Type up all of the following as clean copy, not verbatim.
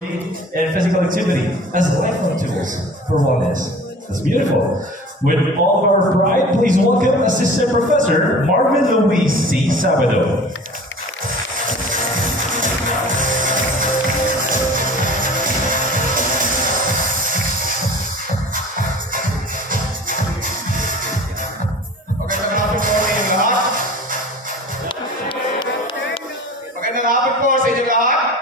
and physical activity as lifelong tools for wellness. That's beautiful. With all of our pride, please welcome Assistant Professor Marvin Luis C. Sabado. Magandang hapon po sa inyong lahat.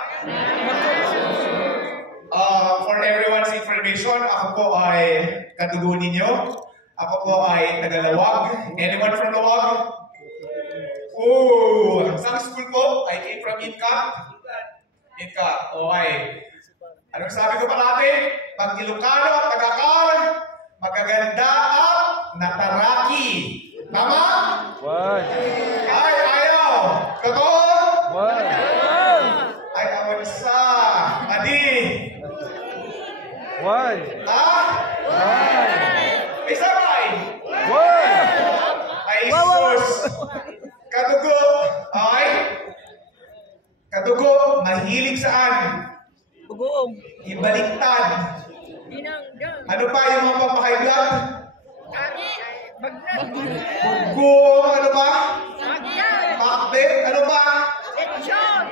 For everyone's information, ako po ay katugo ninyo. Ako po ay taga-Lawag. Anyone from Lawag? Saan school po? I came from Inca. Inca, okay. Anong sabi ko parati? Pag Ilocano at Taga-Car, magaganda at nataraki. Tama? Ay, ayaw. Totoo? Ay, awan sa. Adi. May sabay. Ay, sus. Kadugo. Okay? Kadugo, mahilig saan? Bugoong. Ibaliktad. Ano pa yung mga papahigh blood? Bagnat. Bugo, ano pa? Bagyan. Pakbet, ano pa? Lechon.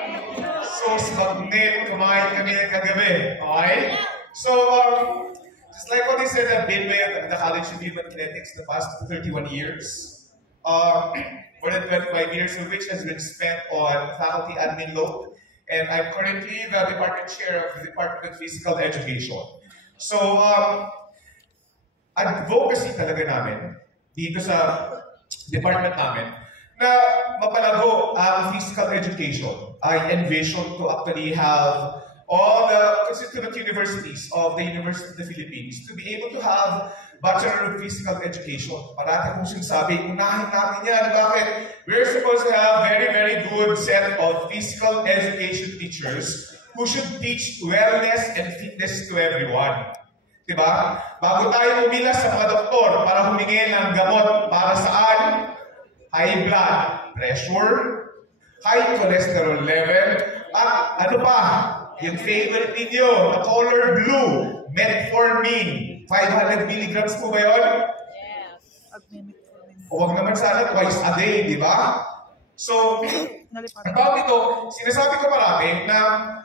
Sauce magnet, kumain kami ng kagabi. Okay? So, just like what they said, I've been with the College of Human Kinetics the past 31 years. More than 25 years of which has been spent on faculty admin load. And I'm currently the department chair of the Department of Physical Education. So, advocacy talaga namin dito sa department namin na mapalago ang physical education. I envision to actually have all the constituent universities of the University of the Philippines to be able to have Bachelor of Physical Education. Parati kong sinasabi, unahin natin yan. Bakit? We're supposed to have very, very good set of physical education teachers who should teach wellness and fitness to everyone. Diba? Bago tayo umila sa mga doktor para humingi ng gamot para saan? High blood pressure, high cholesterol level, at ano pa? Yung favorite ninyo, the color blue, metformin. 500 milligrams po ba yun? O wag naman sana twice a day, di ba? So, ang tawag ito, sinasabi ko parati na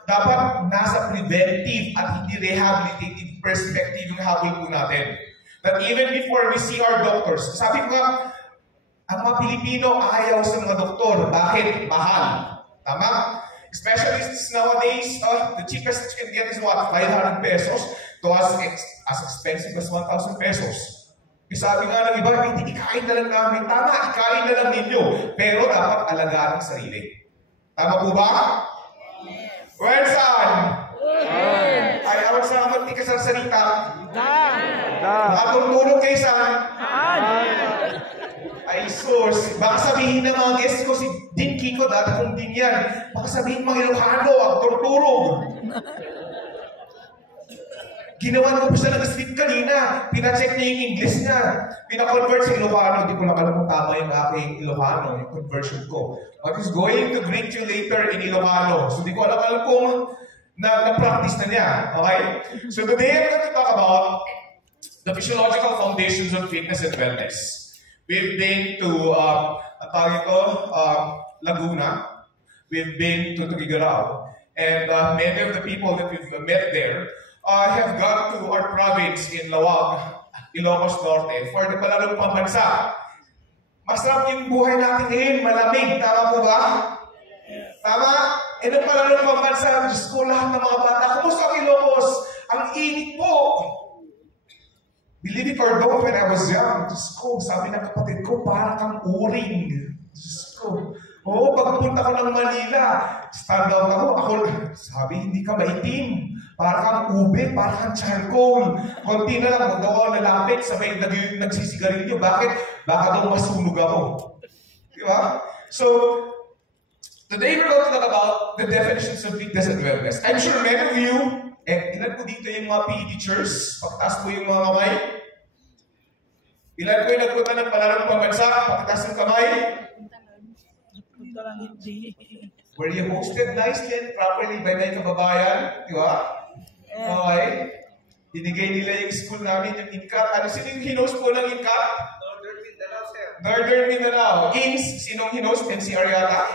dapat nasa preventive at hindi rehabilitative perspective yung habol po natin. That even before we see our doctors, sabi ko nga, ang mga Pilipino ayaw sa mga doktor. Bakit? Mahal. Tama? Specialists nowadays, the cheapest you can get is what? 500 pesos to as expensive as 1,000 pesos. Sabi nga ng iba, hindi ikain na lang namin. Tama, ikain na lang ninyo. Pero dapat alagaan ang sarili. Tama po ba? Well, saan? Ay, awag sa amat, ika sa salita. Nakatulong kayo saan? Ay, sus. Baka sabihin ng mga guests ko, si Din Kiko, dati kong din yan. Baka sabihin mga Ilocano, ang turturog. Ginawa ko pa siya ng sleep kanina. Pina-check niya yung English niya. Pina-convert sa Ilocano. Hindi ko lang alam kung tama yung aking Ilocano, yung conversion ko. But he's going to greet you later in Ilocano. So, hindi ko alam kung na-practice na niya. Okay? So, today I'm going to talk about the physiological foundations of fitness and wellness. We've been to Laguna. We've been to Tuguegarao. And many of the people that we've met there have gone to our province in Lawag, Ilocos Norte, for the Palalong Pambansa. Masarap yung buhay natin ngayon, malamig. Tama po ba? Tama? E ng Palalong Pambansa, Diyos ko, lahat ng mga bata. Kumusta ang Ilocos? Ang init po. Believe it or not, when I was young, Diyos ko, sabi ng kapatid ko, parang kang uring. Diyos ko. Oo, pagpunta ko ng Manila, stand out ako, sabi, hindi ka maitim. Parang kang ube, parang kang charcoal. Konti na lang, huwag ako nalapit, sabay nagsisigarilyo. Bakit? Baka daw masunog ako. Diba? So, today we're going to talk about the definitions of fitness and wellness. I'm sure many of you, ilan po dito yung mga PE teachers? Pakitaas po yung mga kamay. Ilan po yung nagpunta ng Palalong Pambansa? Pakitaas ng kamay. Were you hosted nicely and properly by my kababayan? Di ba? Okay. Binigay nila yung school namin, yung INCAP. Ano, sino yung hinost po ng INCAP? Northern Mindanao, sir. Northern Mindanao. INS, sinong hinost? NCR yata?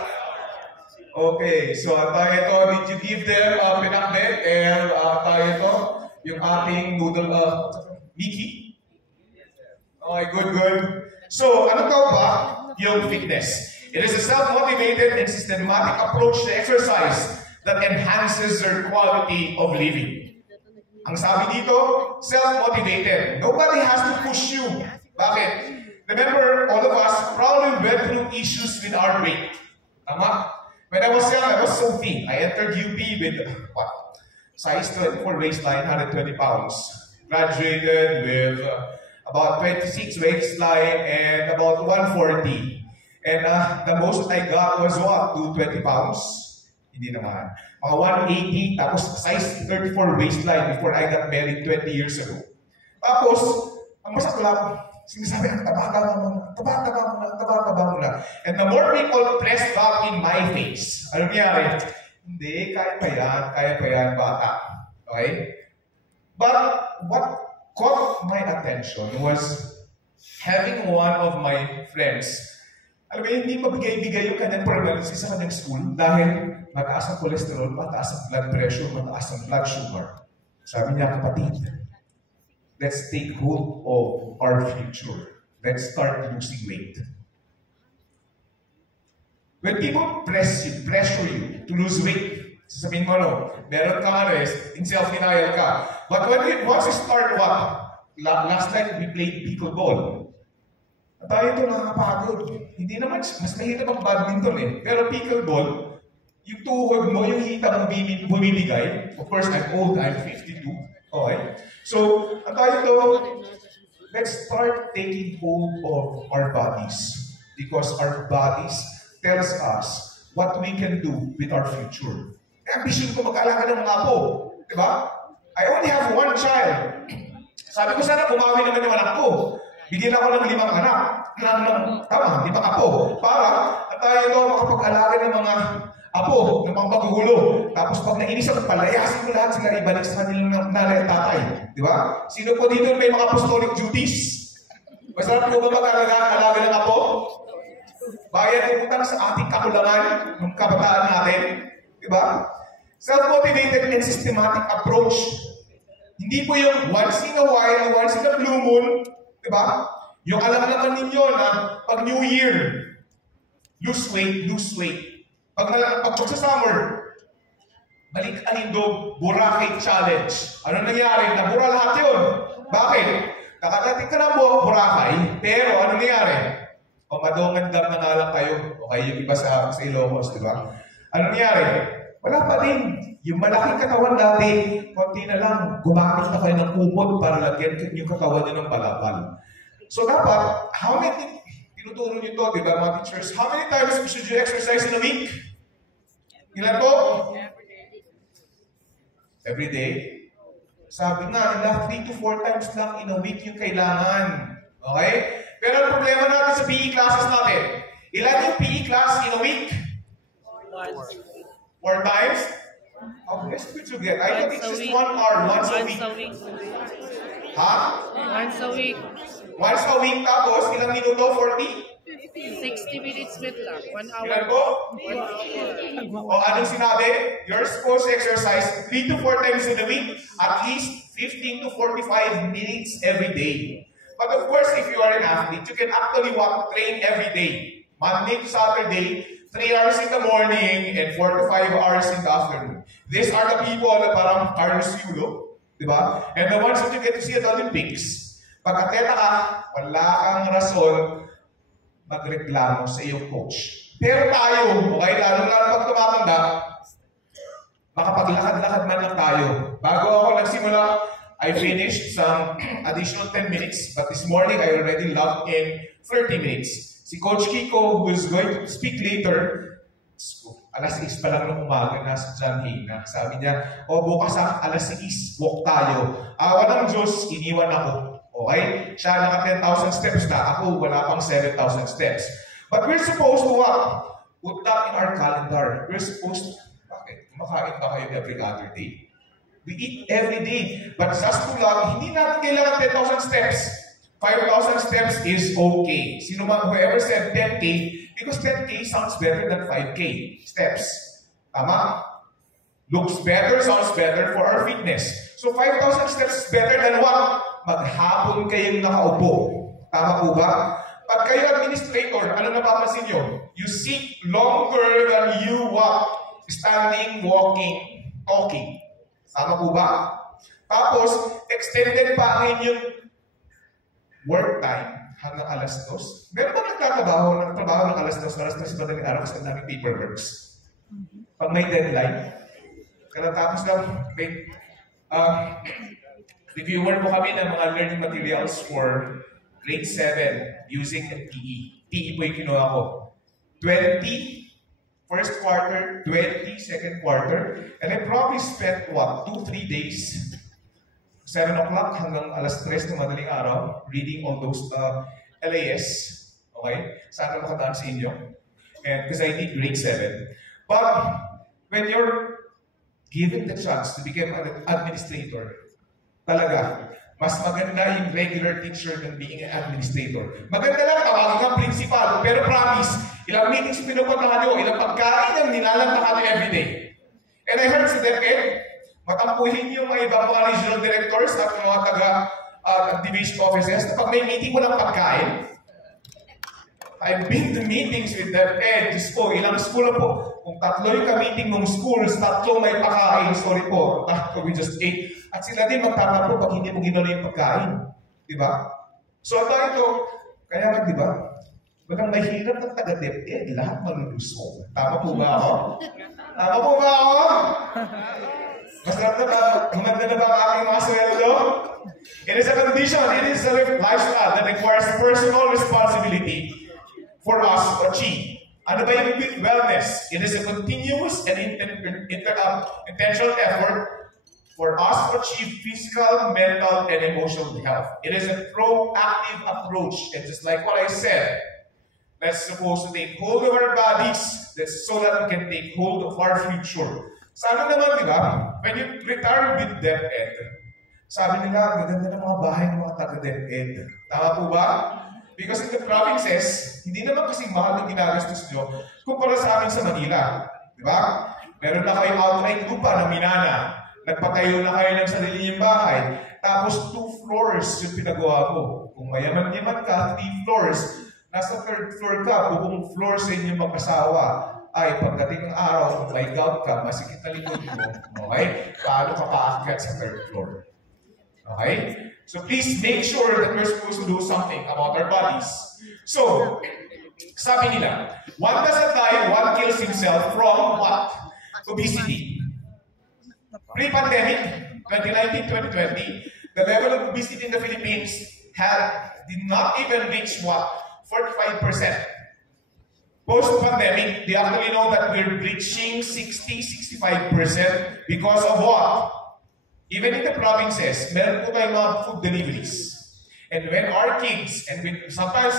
Okay, so tayo ito, did you give them pinakbet? And tayo ito, yung ating noodle, Mickey? Okay, good. So, ano tawag ba? Yung fitness. It is a self-motivated and systematic approach to exercise that enhances their quality of living. Ang sabi dito, self-motivated. Nobody has to push you. Bakit? Remember, all of us probably went through issues with our weight. Tama? When I was young, I was so thin. I entered UP with, size 24 waistline, 120 pounds. Graduated with about 26 waistline and about 140. And the most I got was what? 220 pounds? Hindi naman. Mga 180, tapos size 34 waistline before I got married 20 years ago. Tapos, ang masaklap, sinasabi, taba muna. And the more people press back in my face, ano nangyari? Hindi, kaya pa yan, bata. Okay? But what caught my attention was having one of my friends. Alam mo, hindi mabigay-bigay yung kanyang pregnancy sa kanyang school dahil mataas ang cholesterol, mataas ang blood pressure, mataas ang blood sugar. Sabi niya, kapatid, let's take hold of our future. Let's start losing weight. When people pressure you to lose weight, sasabihin mo, meron ka nga in self-denial ka. But once you start what? Last night we played pickleball. Tayo ito nakakapagod. Hindi naman, mas mahirap ang badminton eh. Pero pickleball, yung tuhod mo, yung hita mo bumibigay. Of course, I'm old, I'm 52. Okay? So, ang tayo ito, let's start taking hold of our bodies. Because our bodies tells us what we can do with our future. Ambition ko mag-alaga ng mga apo. Diba? I only have one child. Sabi ko sana, bumawi naman yung anak ko. Bigyan ako ng 5 anak. Limang apo. Para tayo ito makapag-alaga ng mga apo, ng mga magugulo. Tapos pag nainis ako, palayasin ko lahat sila ibalik sa kanilang nanay at tatay. Di ba? Sino po dito may mga apostolic duties? Masarap po ba mag-alaga ng apo? Bayan pupunta sa ating kakulangan ng kabataan natin. Di ba? Self-motivated and systematic approach. Hindi po yung once in a while, once in a blue moon, diba? Yung alam naman ninyo na pag New Year, lose weight. Pag sa summer, balik alindog, Boracay Challenge. Ano nangyari? Nabura lahat yun. Bakit? Nakadating ka na mo, Boracay, pero ano nangyari? O madongan na nga lang kayo. O kayo yung iba sa Ilocos, diba? Ano nangyari? Wala pa din. Yung malaking katawan dati, konti na lang, gumamit na kayo ng kumot para lagyan yung katawan nyo ng balabal. So dapat, how many, tinuturo nyo ito, diba mga teachers, how many times should you exercise in a week? Ilan po? Every day. Sabi nga, 3 to 4 times lang in a week yung kailangan. Okay? Pero ang problema natin sa PE classes natin, ilan yung PE class in a week? 4 times? Oh, that's good to get. I think it's just 1 hour, once a week. Ha? Once a week. Once a week, tapos ilang minuto? 40? 60 minutes with lang. 1 hour. Ilan po? 1 hour. O anong sinabi? You're supposed to exercise 3 to 4 times in a week, at least 15 to 45 minutes every day. But of course, if you are an athlete, you can actually train every day. Monday to Saturday, 3 hours in the morning and 4 to 5 hours in the afternoon. These are the people na parang Carlos Yulo, di ba? And the ones that you get to see at the Olympics. Pag atleta ka, wala kang rason magreklamo sa iyong coach. Pero tayo, okay, lalo-lalo pag tumatanda, makapaglakad-lakad man lang tayo. Bago ako nagsimula, I finished some additional 10 minutes, but this morning I already logged in 30 minutes. Si Coach Kiko, who is going to speak later, alas 6 pa lang ng umaga, nasa John Hina. Sabi niya, bukas alas 6, walk tayo. Awa ng Diyos, iniwan ako. Okay? Siya naka 10,000 steps na. Ako, wala pang 7,000 steps. But we're supposed to what? put that in our calendar. We're supposed to, bakit? Kumakain ba kayo every other day? We eat every day. But just to lang, hindi natin kailangan 10,000 steps. 5,000 steps is okay. Sino man, whoever said 10K, because 10K sounds better than 5K steps. Tama? Looks better, sounds better for our fitness. So 5,000 steps is better than what? Maghapon kayong nakaupo. Tama po ba? Pag kayo administrator, ano napapansin nyo? You sit longer than you what? Standing, walking, talking. Tama po ba? Tapos, extended pa ang inyong work time hanggang alas 2. Meron ba nagtatrabaho ng alas 2 madaling araw kasi ang daming paperworks? Pag may deadline, tapos lang, may reviewer po kami ng mga learning materials for grade 7 using PE. PE po yung kinuha ko. 20 first quarter, 20 second quarter, and I probably spent, 2-3 days, 7 o'clock hanggang alas 3 ng madaling araw, reading all those LAS, okay? Sana makadaan sa inyo. And because I did grade 7. But when you're given the chance to become an administrator, talaga, mas maganda yung regular teacher than being an administrator. Maganda lang, tawagin kang principal, pero promise, ilang meetings pinupuntahan nyo, ilang pagkain ang nilalantakan nyo everyday. And I heard sa DepEd, matampuhin yung mga ibang mga regional directors at mga taga-division offices na pag may meeting mo ng pagkain, I've been to meetings with DepEd, Diyos po, ilang school po. Kung tatlo yung ka-meeting ng schools, tatlo may pakain, sorry po, we just ate. At sila din magtatampo pag hindi mo ginalo yung pagkain. Diba? So ito, kaya nga diba, walang mahirap ng taga-DepEd, lahat malulusog. Tama po ba ako? Tama po ba ako? Mas gumanda na ba ang aking mga sweldo? It is a condition, it is a lifestyle that requires personal responsibility for us to achieve. Ano ba yung wellness? It is a continuous and intentional effort for us to achieve physical, mental, and emotional health. It is a proactive approach. And just like what I said, let's supposed to take hold of our bodies so that we can take hold of our future. Sana naman, di ba, when you retire with DepEd, sabi nila, maganda ng mga bahay ng mga taga-DepEd. Tama po ba? Because in the provinces, hindi naman kasi mahal ang ginagastos nyo kumpara sa amin sa Manila. Di ba? Meron na kayong outright lupa na minana. Nagpatayo na kayo ng sarili niyong bahay. Tapos 2 floors yung pinagawa mo. Kung mayaman-yaman ka, 3 floors. Nasa 3rd floor ka, buong floor sa inyong mag-asawa. Ay, pagdating ng araw, kung may gout ka, masikit na likod mo. Okay? Paano ka paakyat sa 3rd floor? Okay? So please make sure that we're supposed to do something about our bodies. So, sabi nila, one doesn't die, one kills himself from what? Obesity. Pre-pandemic, 2019-2020, the level of obesity in the Philippines did not even reach what? 45%. Post-pandemic, they actually know that we're reaching 60-65% because of what? Even in the provinces, meron po tayong mga food deliveries. And when our kids, and sometimes,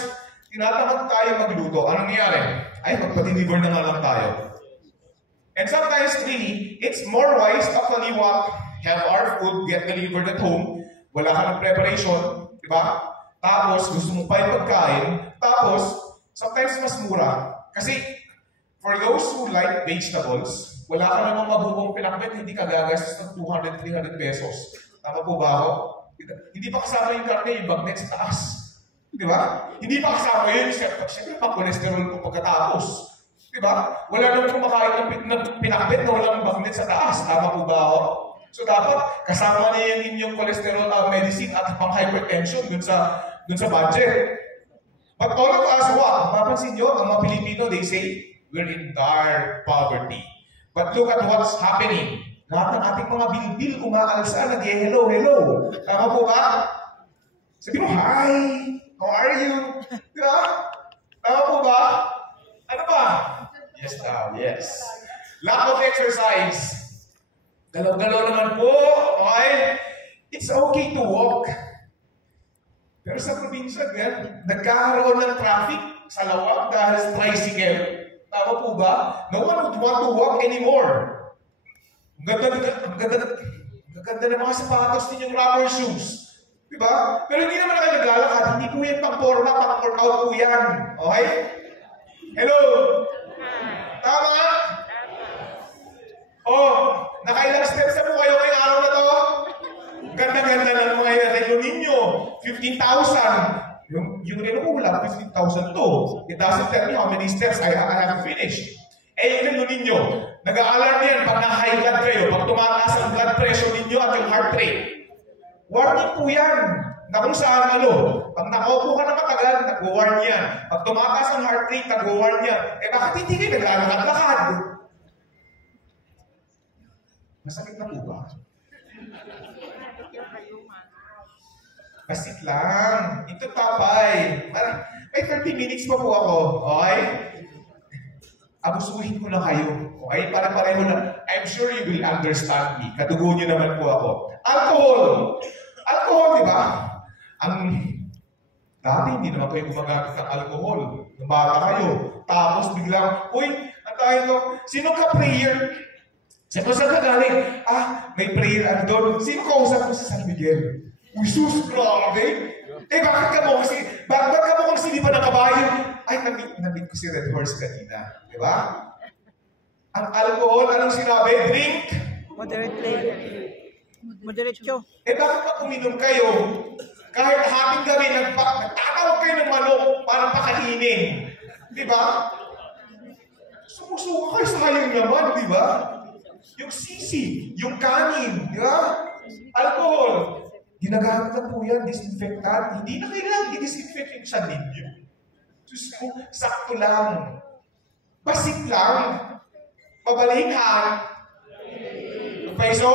tinatamad tayo magluto, anong nangyari? Ay, magpa-deliver na nga lang tayo. And sometimes, really, it's more wise to actually what? Have our food get delivered at home. Wala ka ng preparation, di ba? Tapos, gusto mo pa yung pagkain. Tapos, sometimes mas mura. Kasi, for those who like vegetables, wala ka namang mabubong pinakbet, hindi ka gagastos ng 200-300 pesos. Tama po ba ako? Hindi pa kasama yung karne, yung bagnet sa taas. Di ba? Hindi pa kasama yun. Siyempre, pang-cholesterol po pagkatapos. Di ba? Wala namang kumakain ng pinakbet na walang bagnet sa taas. Tama po ba ako? So dapat, kasama na yung inyong cholesterol medicine at pang-hypertension dun sa budget. But all of us, what? Mapapansin nyo, ang mga Pilipino, they say, we're in dire poverty. But look at what's happening. Lahat ng ating mga bilbil umaalsa, nag-hello. Tama po ba? Sabi mo, hi! How are you? Di ba? Tama po ba? Ano ba? Yes, yes. Lack of exercise. Galaw-galaw naman po. Okay? It's okay to walk. Pero sa probinsya, nagkakaroon ng traffic sa lawag dahil sa tricycle. Tama Tama po ba? No one would want to walk anymore. Ang ganda ng mga sapatos ninyong rubber shoes. Diba? Pero hindi naman kayo naglalakad. Hindi po yan pang-forma, pang-workout po yan. Okay? Hello? Tama? Oh, nakailang steps na po kayo ngayong araw na to? Ganda-ganda ng mga relo ninyo. 15,000. Yung relo ko wala 15,000 to. It doesn't tell me how many steps I have finished. Eh, yung relo ninyo, nag-a-alarm yan pag na-high blood kayo, pag tumataas ang blood pressure ninyo at yung heart rate. Warning po yan. Na kung saan pag nakaupo ka na matagal, nag-warn yan. Pag tumataas ang heart rate, nag-warn yan. Eh, bakit hindi kayo naglalakad-lakad? Masakit na po ba? Basit lang. Ito tapay. May 30 minutes pa po ako. Okay? Abusuhin ko na kayo. Okay? Para pareho na. I'm sure you will understand me. Katugo nyo naman po ako. Alcohol! Alcohol, di ba? Dati hindi naman kayo gumagamit ng alcohol. Nung bata kayo. Tapos biglang, uy, ang tayo to. Sino ka prayer? Sino saan ka galing? May prayer doon. Sino ka usap mo sa San Miguel? Uy, sus, grabe! Eh, bakit ka mo kasi, bakit ka mo kung sinipan ng kabayo? Ay, namit ko si Red Horse kanina. Di ba? Ang alcohol, anong sinabi? Drink? Moderate ko. Eh, bakit pag uminom kayo, kahit hating gabi, nagtatawag kayo ng manok para pakainin? Di ba? Sumusuka kayo sa hayang naman, di ba? Yung sisi, yung kanin, di ba? Alcohol. Ginagamit na po yan, disinfectant. Hindi na kailangan i-disinfect yung sa ninyo. Diyos ko, sakto lang. Basit lang. Pabalingan. Peso?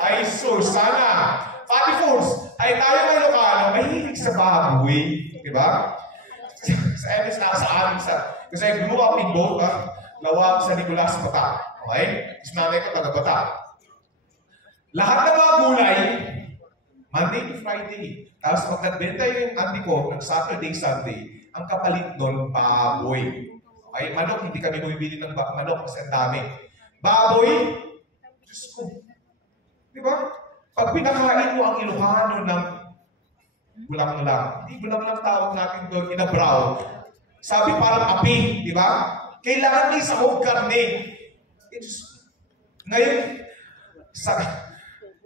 Ay, so, sana. Fatty foods. Ay, tayo mga Ilocano, mahilig sa baboy. Di ba? Sa MS na sa amin kasi I grew up in both, Lawag sa Nicolas, Bata. Okay? Is nanay ko taga Bata. Lahat ng mga gulay, Monday to Friday. Tapos pag nagbenta yung auntie ko ng Saturday, Sunday, ang kapalit doon, baboy. Okay? Manok, hindi kami bumibili ng manok kasi ang dami. Baboy, Diyos ko. Di ba? Pag pinakain mo ang Ilocano ng bulang-lang, hindi bulang-lang tawag natin doon, inabraw. Sabi parang api, di ba? Kailangan may sahog karne. Ngayon,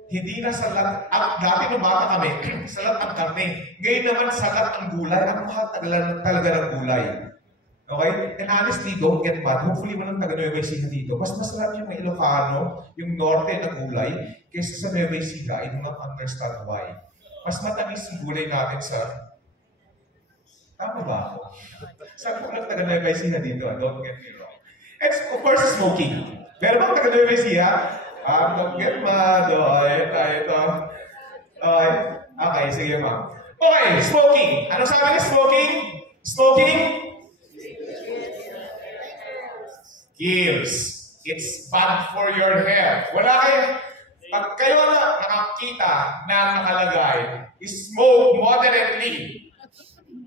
hindi na salat, dati nung bata kami, salat ang karne. Ngayon naman, salat ang gulay. Ang mahal talaga ng gulay. Okay? And honestly, don't get mad. Hopefully, walang taga Nueva Ecija dito. Mas masarap yung mga Ilocano, yung norte na gulay, kaysa sa Nueva Ecija. I do not understand why. Mas matamis yung gulay natin sa... Tama ba ako? Saan ko lang taga Nueva Ecija dito? Don't get me wrong. And of course, smoking. Meron bang taga Nueva Ecija? Don't get mad. Okay, sige ma'am. Okay, smoking. Ano sabi ni smoking? Smoking? Kills. It's bad for your health. Wala kayo. Pag kayo na nakakita na nakalagay, smoke moderately.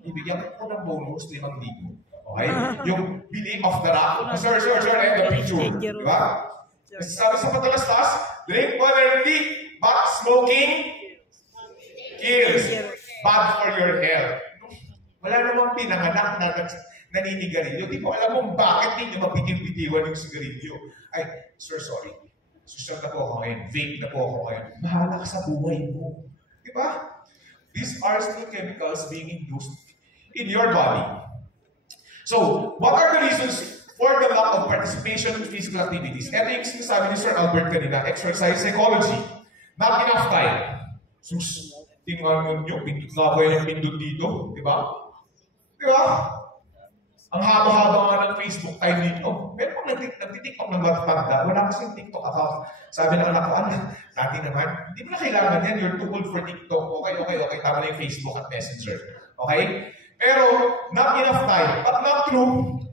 Ibigyan ko ng bonus 5,000. Okay? Yung belief of the rock. Sir, and the picture. Diba? Sabi sa patalastas, drink moderately, but smoking kills. Bad for your health. Wala namang pinanganak na naninigarilyo. Di ko alam kung bakit hindi mabitiw-bitiwan yung sigarilyo. Ay, sir, sorry. Social na po ako ngayon. Vape na po ako ngayon. Bahala ka sa buhay mo. Di ba? These are still chemicals being induced in your body. So, what are the reasons for the lack of participation in physical activities? Ito yung sinasabi ni Sir Albert kanina, exercise psychology. Not enough time. Sus, tingnan nyo, pindot nga ba yung pindot dito? Di ba? Di ba? Ang haba-haba nga ng Facebook time dito. Meron kong nagtitiktok ng matatanda. Wala kasing TikTok account. Sabi ng anak ko, dati naman, hindi mo na kailangan yan. You're too old for TikTok. Okay. Tama na yung Facebook at Messenger. Okay? Pero, not enough time. But not true.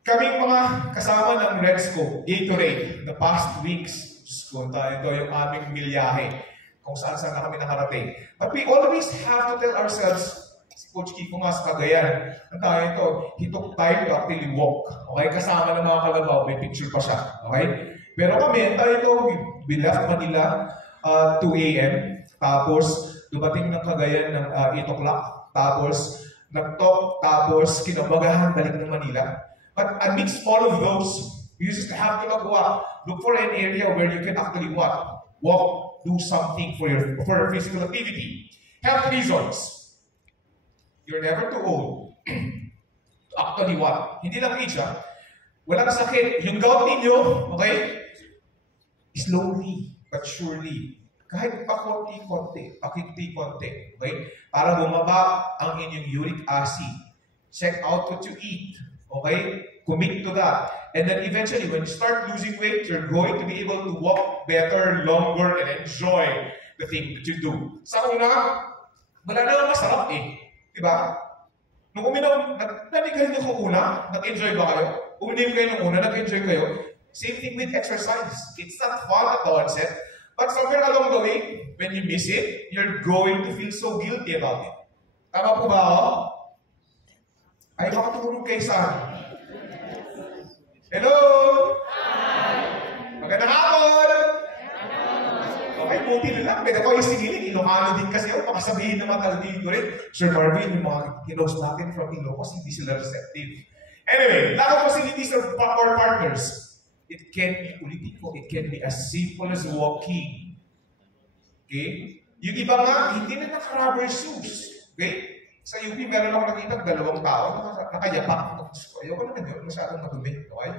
Kaming mga kasama ng Redsco, Gatorade, the past weeks, kung tayo ito yung aming milyahe, kung saan na kami nakarating. But we always have to tell ourselves, Coach Kiko nga sa Cagayan. Ang tayo ito, he took time to actually walk. Okay, kasama ng mga kalabaw, may picture pa siya. Okay? Pero kami, tayo ito, we left Manila 2 a.m. Tapos, dumating ng Cagayan ng 8 o'clock. Tapos, nag-talk. Tapos, kinabagahan, balik ng Manila. But amidst all of those, you just have to look for an area where you can actually what? Walk, do something for physical activity. Health reasons. You're never too old. Actually what? Hindi lang age ha. Walang sakit. Yung gout ninyo, okay? Slowly but surely. Kahit pakunti-konti, pakinti-konti, okay? Para bumaba ang inyong uric acid. Check out what you eat, okay? Commit to that. And then eventually, when you start losing weight, you're going to be able to walk better, longer, and enjoy the thing that you do. Sa una, wala na masarap eh. Diba? Nung uminom, nanigahin niyo ko una, nag-enjoy ba kayo? Uminom kayo nung una, nag-enjoy kayo? Same thing with exercise. It's not fun at the onset, but somewhere along the way, when you miss it, you're going to feel so guilty about it. Tama po ba ako? Ay, makatulog kayo saan? Hello? Hi! Magandang hapon! Okay, buti na lang. Pwede ko yung sigilin. Ilocano din kasi ako. Baka sabihin naman tayo dito rin. Sir Marvin, yung mga kinos natin from Ilocos, hindi sila receptive. Anyway, lahat of facilities or partners. It can be, ulitin ko, it can be as simple as walking. Okay? Yung iba nga, hindi na naka-rubber shoes. Okay? Sa UP, meron ako nakita 2 tao na nakayapak. Ayoko naman yun, masyadong madumi. Okay?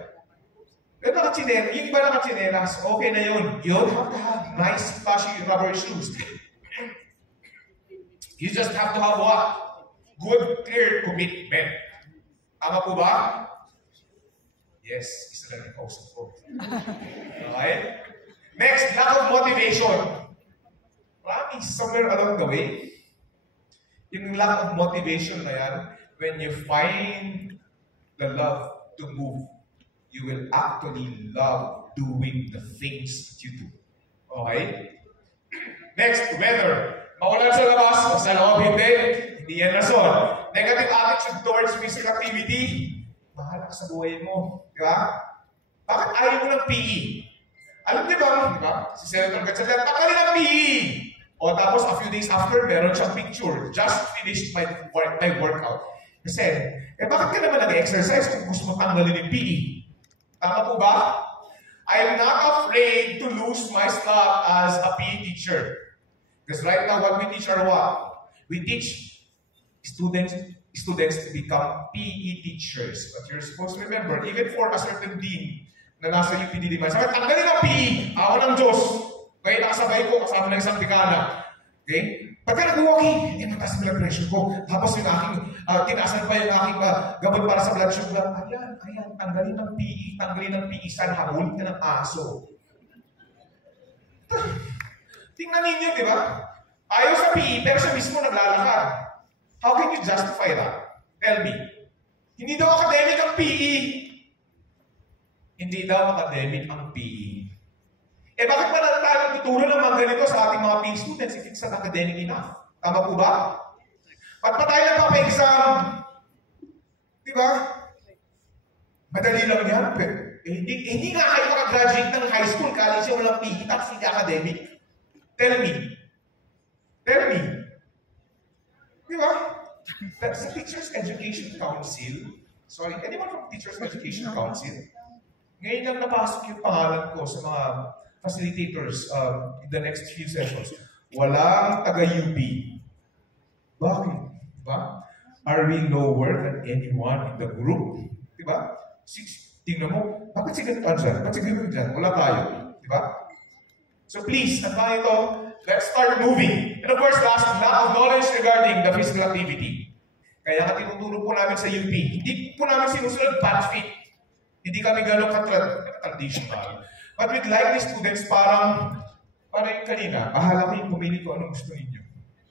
Pero nakachinelas, yung iba nakachinelas, okay na yun. You have to have nice, flashy rubber shoes. You just have to have what? Good, clear commitment. Tama po ba? Yes, isa lang yung kausap ko. Okay? Next, lack of motivation. Promise, somewhere along the way, yung lack of motivation na yan, when you find the love to move, you will actually love doing the things that you do. Okay? Next, weather. Maulan sa labas, sa loob hindi yan rason. Negative attitude towards physical activity, bahala sa buhay mo. Di ba? Bakit ayaw mo ng PE? Alam niyo ba, di ba? Si Senator Gatchalian, takalin ng PE! O tapos a few days after, meron siyang picture. Just finished my workout. Kasi, bakit ka naman nag-exercise kung gusto mo tanggalin yung PE? Tama po ba? I'm not afraid to lose my slot as a PE teacher. Because right now, what we teach are what? We teach students to become PE teachers. But you're supposed to remember, even for a certain dean na nasa UPD naman, sabi, tanggalin ang PE! Ako ng Diyos! Kaya nakasabay ko, kasama ng isang dekana. Okay? Pagka nag-walking, mataas ang blood pressure ko. Tapos yung aking, tinaasan pa yung aking gamot para sa blood sugar. Ayan, tanggalin ng PE, saan habulin ka ng aso. Tingnan ninyo, di ba? Ayaw sa PE, pero siya mismo naglalakad. How can you justify that? Tell me. Hindi daw academic ang PE. Hindi daw academic ang PE. Bakit pa tayo tuturo ng mga ganito sa ating mga PE students if it's not academic enough? Tama po ba? Ba't pa tayo nagpapa-exam? Di ba? Madali lang yan. Pero, hindi nga kayo makagraduate ng high school, college, walang PE, tapos hindi academic. Tell me. Di ba? That's the Teachers Education Council. Sorry, anyone from Teachers Education Council? Ngayon lang napasok yung pangalan ko sa mga facilitators in the next few sessions. Walang taga-UP. Bakit? Diba? Are we lower than anyone in the group? Diba? Tingnan mo, bakit si ganito dyan? Bakit si ganito dyan? Wala tayo. Diba? So please, at ito, let's start moving. And of course, last, lack of knowledge regarding the physical activity. Kaya nga tinuturo po namin sa UP. Hindi po namin sinusunod batch fit. Hindi kami gano'ng traditional. But we'd like the students parang yung kanina, bahala kayong pumili kung anong gusto ninyo.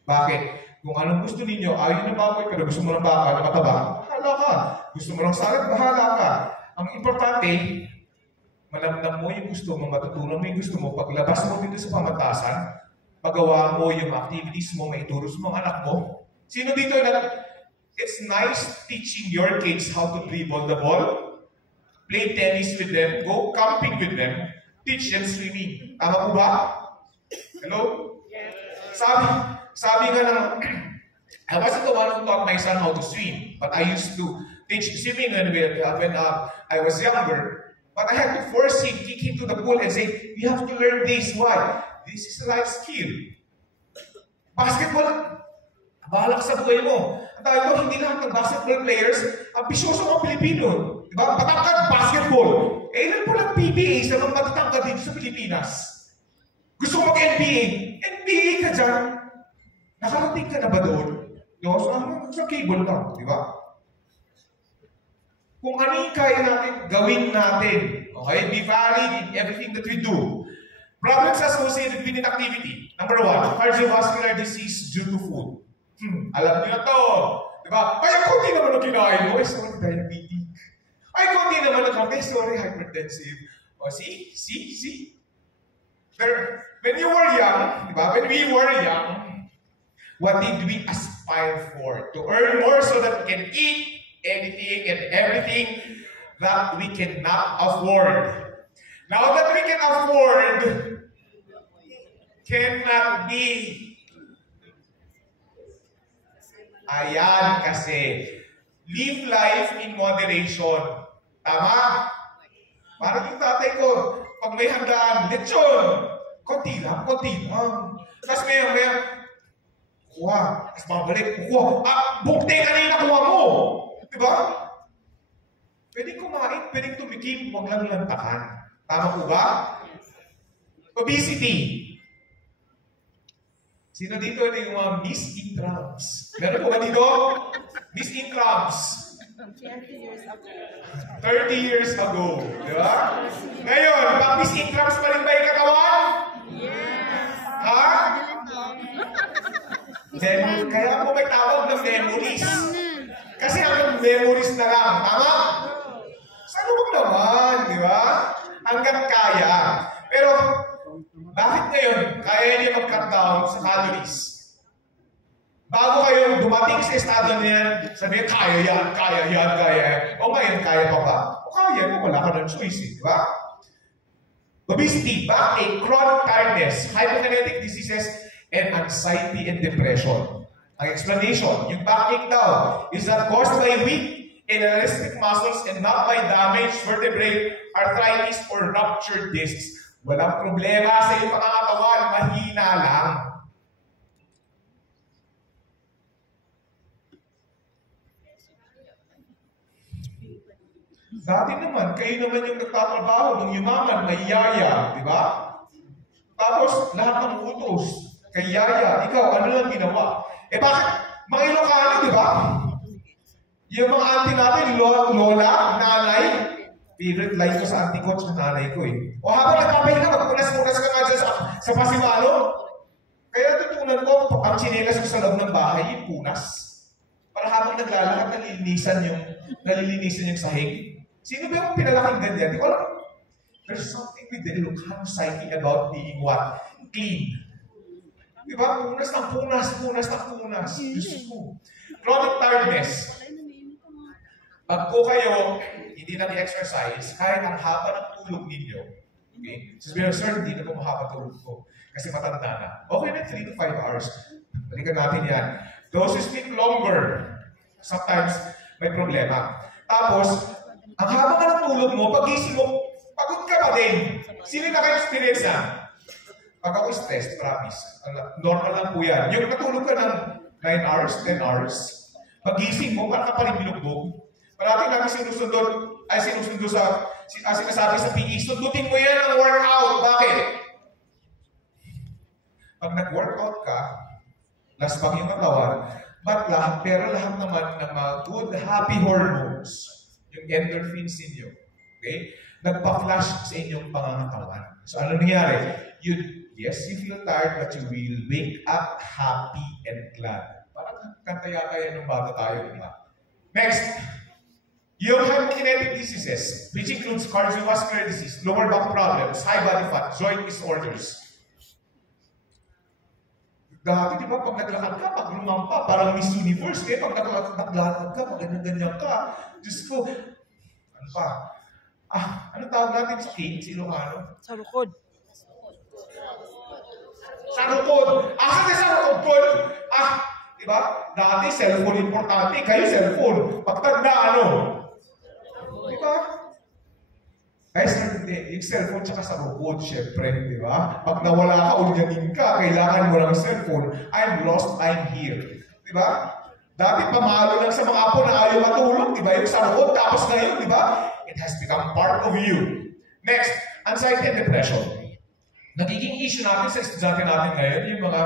Bakit? Kung anong gusto ninyo, ayaw ng baboy, pero gusto mo ng baka na mataba, bahala ka. Gusto mo ng salad, bahala ka. Ang importante, malamdam mo yung gusto mo, matutunan mo yung gusto mo, paglabas mo dito sa pamantasan, pagawa mo yung activities mo, maituro sa mga anak mo. Sino dito it's nice teaching your kids how to dribble the ball, play tennis with them, go camping with them, teach them swimming. Tama po ba? Hello? Sabi nga ng, I wasn't the one who taught my son how to swim, but I used to teach swimming when I was younger. But I had to force him, kick him to the pool and say, you have to learn this. Why? This is a life skill. Basketball, balak sa buhay mo. Ang tawag ko, hindi lahat ng basketball players, ambisyoso mga Pilipino. Diba? Patangkad basketball. Eh, ilan po lang PBA sa mga matatangkad dito sa Pilipinas? Gusto ko mag-NBA. NBA ka dyan. Nakarating ka na ba doon? No? So, sa cable lang. Diba? Kung ano yung kaya natin, gawin natin. Okay? Be valid in everything that we do. Problems associated with inactivity. Number 1, cardiovascular disease due to food. Alam niyo na to. Diba? Ay, konti naman ang kinain mo. Ay, sorry, diabetic. Ay, konti naman ang okay, sorry, hypertensive. O, see? Pero, when you were young, diba? When we were young, what did we aspire for? To earn more so that we can eat anything and everything that we cannot afford. Now that we can afford, cannot be. Ayan kasi. Live life in moderation. Tama? Parang yung tatay ko, pag may handaan, lechon. Konti lang. Tapos maya, kuha. Tapos babalik, kuha. Bukte kanina kuha mo. Diba? Pwedeng kumain, pwedeng tumikim, huwag lang lantakan. Tama po ba? Obesity. Sino dito yung mga Miss Intrams? Meron po ba dito? Miss Intrams. 30 years ago. Diba? Ngayon, pag Miss Intrams pa rin ba yung katawan? Yes. Ha? Kaya po may tawag ng memories. Kasi hanggang memories na lang. Tama? Sana huwag naman, di ba? Hanggang kaya. Pero, bakit ngayon kaya niya mag-cut down sa calories? Bago kayo dumating sa estado niyan, sabihin, kaya yan. O ngayon, kaya pa ba? O kaya mo, wala ka ng choice, di ba? Obesity, backache, chronic tiredness, hypokinetic diseases, and anxiety and depression. Ang explanation, yung backache daw is that caused by weak inelastic muscles and not by damaged vertebrae, arthritis, or ruptured discs. Walang problema sa iyong pangangatawan, mahina lang. Dati naman, kayo naman yung nagtatrabaho ng yumaman, may yaya, di ba? Tapos, lahat ng utos, kay yaya, ikaw, ano lang ginawa? Eh bakit? Mga Ilocano, di ba? Yung mga auntie natin, lola, nanay, favorite line ko sa auntie ko at sa nanay ko eh. O habang nagpapahinga, magpunas-punas ka nga dyan sa pasimano. Kaya tutunan ko, ang chinelas ko sa loob ng bahay, yung punas. Para habang naglalakad, nalilinisan yung sahig. Sino ba yung pinalaking ganyan? Di ko alam. There's something with the Ilocano psyche about being what? Clean. Di ba? Punas. Diyos ko. Chronic tiredness. Pag po kayo hindi nag-exercise, kahit ang haba ng tulog ninyo, okay? Sabihin, sir, hindi na po mahaba tulog ko kasi matanda na. Okay na, 3 to 5 hours. Balikan natin yan. Those who sleep longer, sometimes may problema. Tapos, ang haba ka ng tulog mo, pagising mo, pagod ka pa din. Sino naka-experience na? Pag ako stressed, promise. Normal lang po yan. Yung natulog ka ng 9 hours, 10 hours, pagising mo, parang ka pa rin binugbog. Parating namin sinusundo sa sinasabi sa PE, sundutin mo yan ang workout. Bakit? Pag nag-workout ka, lasbang yung katawan, pero lahat naman ng mga good, happy hormones, yung endorphins inyo, okay? Nagpa-flash sa inyong pangangatawan. So ano nangyari? Yes, you feel tired, but you will wake up happy and glad. Parang kantaya-kaya ng bago tayo, di ba? Next, yung hypokinetic diseases, which includes cardiovascular disease, lower back problems, high body fat, joint disorders. Dati, di ba, pag naglakad ka, pag lumampa, parang Miss Universe, eh, pag naglakad ka, pag ganyan-ganyan ka, Diyos ko, ano pa? Ano tawag natin sa cake, si Ilocano? Sa bukod. Sarukod! Asa na sarukod? Di ba? Dati, cellphone importante. Kayo, cellphone. Pagtanda, ano? Di ba? Guys, yung cellphone tsaka sarukod, syempre, di ba? Pag nawala ka, unyanin ka, kailangan mo ng cellphone. I'm lost, I'm here. Di ba? Dati, pamalo lang sa mga apo na ayaw matulog, di ba? Yung sarukod, tapos ngayon, di ba? It has become part of you. Next, anxiety and depression. Nagiging issue natin sa estudyante natin ngayon, yung mga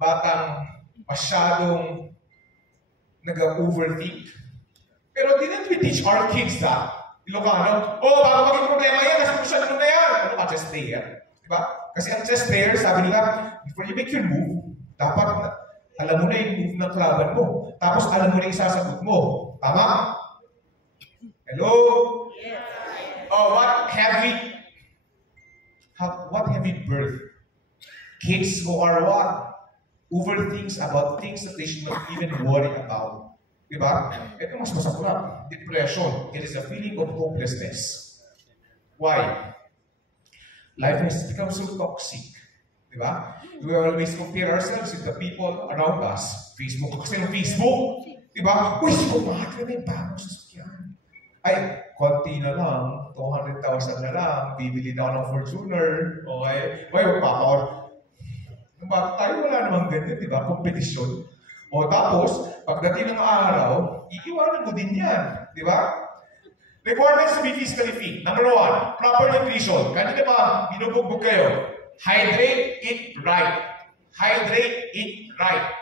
batang masyadong nag-overthink. Pero didn't we teach our kids that? Ilocano, bago maging problema yan, nasolusyon mo na yan. Ano ka, chess player? Diba? Kasi ang chess player, sabi nila, before you make your move, dapat alam mo na yung move ng kalaban mo. Tapos alam mo na yung isasagot mo. Tama? Hello? Yes. What have we birthed? Kids who are what? Overthinks about things that they should not even worry about. Diba? Ito mas masakura. Depression. It is a feeling of hopelessness. Why? Life has become so toxic. Diba? We always compare ourselves with the people around us. Facebook. Kasi ng Facebook. Diba? Uy, sumahat na yung bagong sasakyan. Ay, konti na lang. 200,000 na lang. Bibili na ako ng Fortuner. Okay? Uy, magpapakot. Nung bago tayo, wala namang ganyan. Diba? Kompetisyon. O tapos, pagdating ng araw, iiwanan mo din yan. Di ba? Requirements to be physically fit. Number 1, proper nutrition. Kanina ba, binubugbog kayo? Hydrate, eat right. Hydrate, eat right.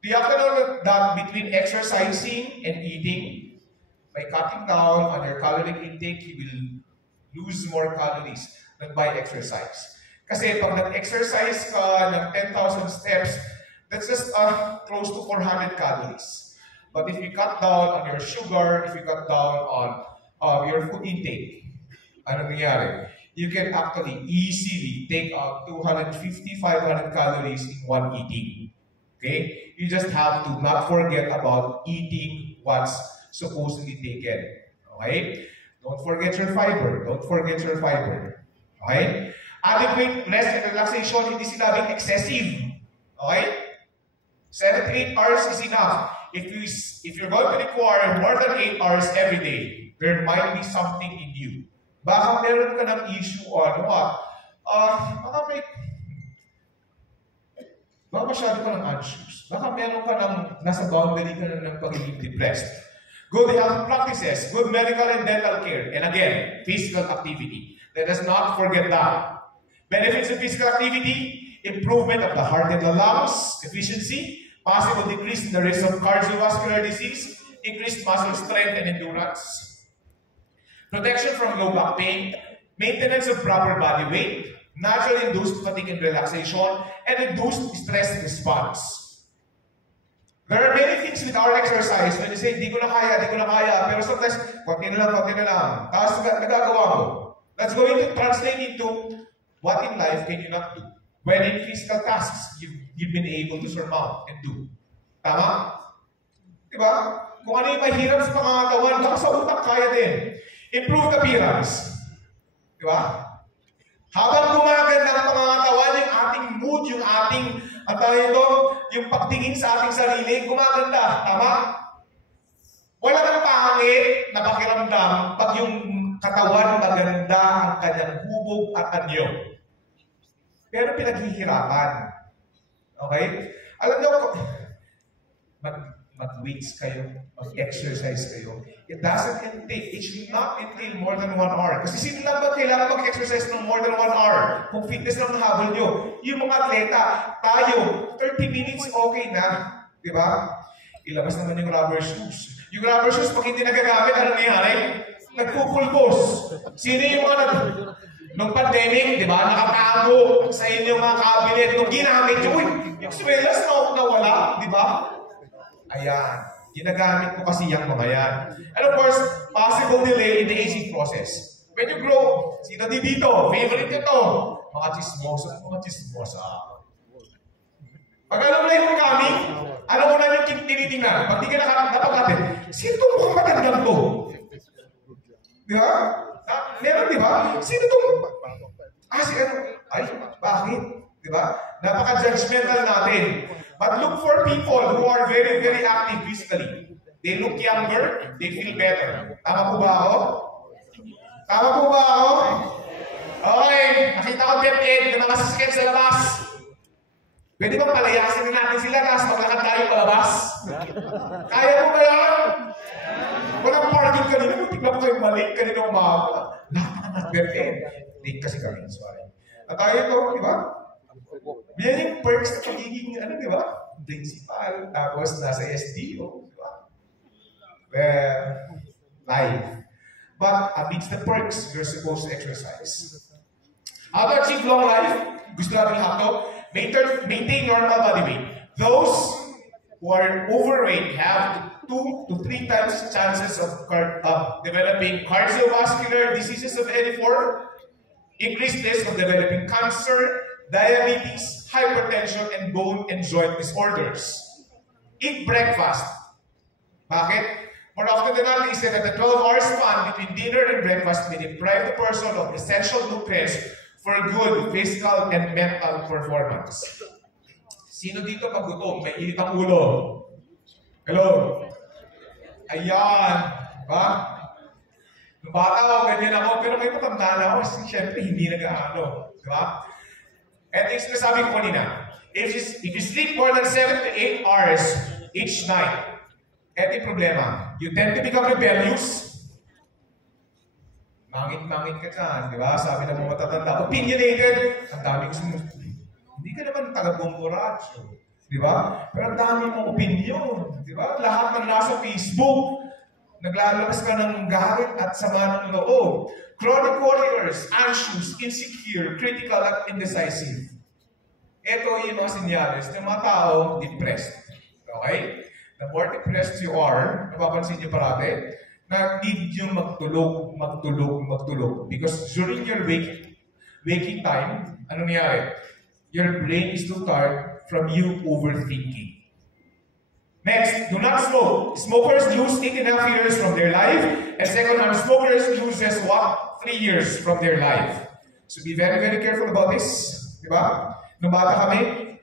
Do you have to know that between exercising and eating, by cutting down on your caloric intake, you will lose more calories than by exercise. Kasi pag nag-exercise ka ng 10,000 steps, that's just close to 400 calories. But if you cut down on your sugar, if you cut down on your food intake, ano nangyari? You can actually easily take out 250, 500 calories in one eating. Okay? You just have to not forget about eating what's supposedly taken. Okay? Don't forget your fiber. Don't forget your fiber. Okay? Adequate rest and relaxation, hindi sinabing excessive. Okay? 7 to 8 hours is enough. If you're going to require more than 8 hours every day, there might be something in you. Baka meron ka ng issue o baka masyado ka ng anxious. Baka meron ka ng nasa boundary ka ng pagiging depressed. Good health practices, good medical and dental care, and again, physical activity. Let us not forget that. Benefits of physical activity, improvement of the heart and the lungs, efficiency, possible decrease in the risk of cardiovascular disease, increased muscle strength and endurance, protection from low back pain, maintenance of proper body weight, naturally induced fatigue and relaxation, and reduced stress response. There are many things with our exercise. When you say, di ko na kaya, pero sometimes, konti na lang. Tapos nagagawa mo. That's going to translate into what in life can you not do? When in physical tasks, you've been able to surmount and do. Tama? Diba? Kung ano yung mahirap sa pangangatawan, baka sa utak kaya din. Improved appearance. Diba? Habang gumaganda ang pangangatawan, yung ating mood, yung ating, yung pagtingin sa ating sarili, gumaganda. Tama? Wala nang pangit na pakiramdam pag yung katawan maganda ang kanyang hubog at anyo. Pero pinaghihirapan. Okay? Alam nyo, mag-weights kayo, mag-exercise kayo. It doesn't entail, it should not entail more than 1 hour. Kasi sino lang ba kailangan mag-exercise ng more than 1 hour? Kung fitness lang nahabol nyo. Yung mga atleta, tayo, 30 minutes okay na. Di ba? Ilabas naman yung rubber shoes. Yung rubber shoes, pag hindi nagagamit, ano nangyari? Nagpupulbos. Sino yung mga nung pandemic, di ba, nakatago sa inyong mga cabinet. Nung ginamit yun, yung swelas na wala, di ba? Ayan. Ginagamit ko kasi yung mga yan. And of course, possible delay in the aging process. When you grow, sino dito? Favorite ito. Mga chismosa. Pag alam na yung coming, alam mo na yung tinitingnan. Pag di ka napag-atin, sino itong mukhang matandang to? Di ba? Meron, di ba? Sino itong... si ano? Ay, bakit? Di ba? Napaka-judgmental natin. But look for people who are very, very active physically. They look younger, they feel better. Tama po ba ako? Tama po ba ako? Okay, nakita ko DepEd na mga sasakyan sa labas. Pwede bang palayasin natin sila tapos maglakad tayo palabas? Kaya mo ba yan? Walang parking kanina, tignan mo kayo mali kanina umaga. Lahat na mga DepEd. Late kasi kami, sorry. At tayo ito, di ba? Yan yung perks na pagiging, ano, di ba? Principal, tapos nasa SDO, di ba? Well, life. But amidst the perks, you're supposed to exercise. How to achieve long life? Gusto natin hakto? Maintain normal body weight. Those who are overweight have 2 to 3 times chances of developing cardiovascular diseases of any form, increased risk of developing cancer, diabetes, hypertension, and bone and joint disorders. Eat breakfast. Bakit? More often than not, they say that the 12-hour span between dinner and breakfast may deprive the person of essential nutrients for good physical and mental performance. Sino dito pag gutom? May init ang ulo. Hello? Ayan. Diba? Nung bata ako, ganyan ako. Pero may matanda na ako. Siyempre, hindi nag-aano. Diba? And yung sinasabi ko kanina, if you sleep more than 7 to 8 hours each night, eto yung problema. You tend to become rebellious. Mangit-mangit ka dyan, di ba? Sabi ng mga matatanda, opinionated. Ang dami gusto mo. Hindi ka naman taga-bomboracho. Di ba? Pero ang dami mong opinion. Di ba? Lahat ng nasa Facebook, naglalabas ka ng galit at sama ng loob. Chronic warriors, anxious, insecure, critical, at indecisive. Ito yung mga senyales ng mga tao depressed. Okay? The more depressed you are, napapansin niyo parati, na need yung magtulog. Because during your waking time, ano nangyari? Your brain is too tired from you overthinking. Next, do not smoke. Smokers lose 8.5 years from their life, and second-hand smokers lose just 3 years from their life. So be very, very careful about this. Diba? Nung bata kami,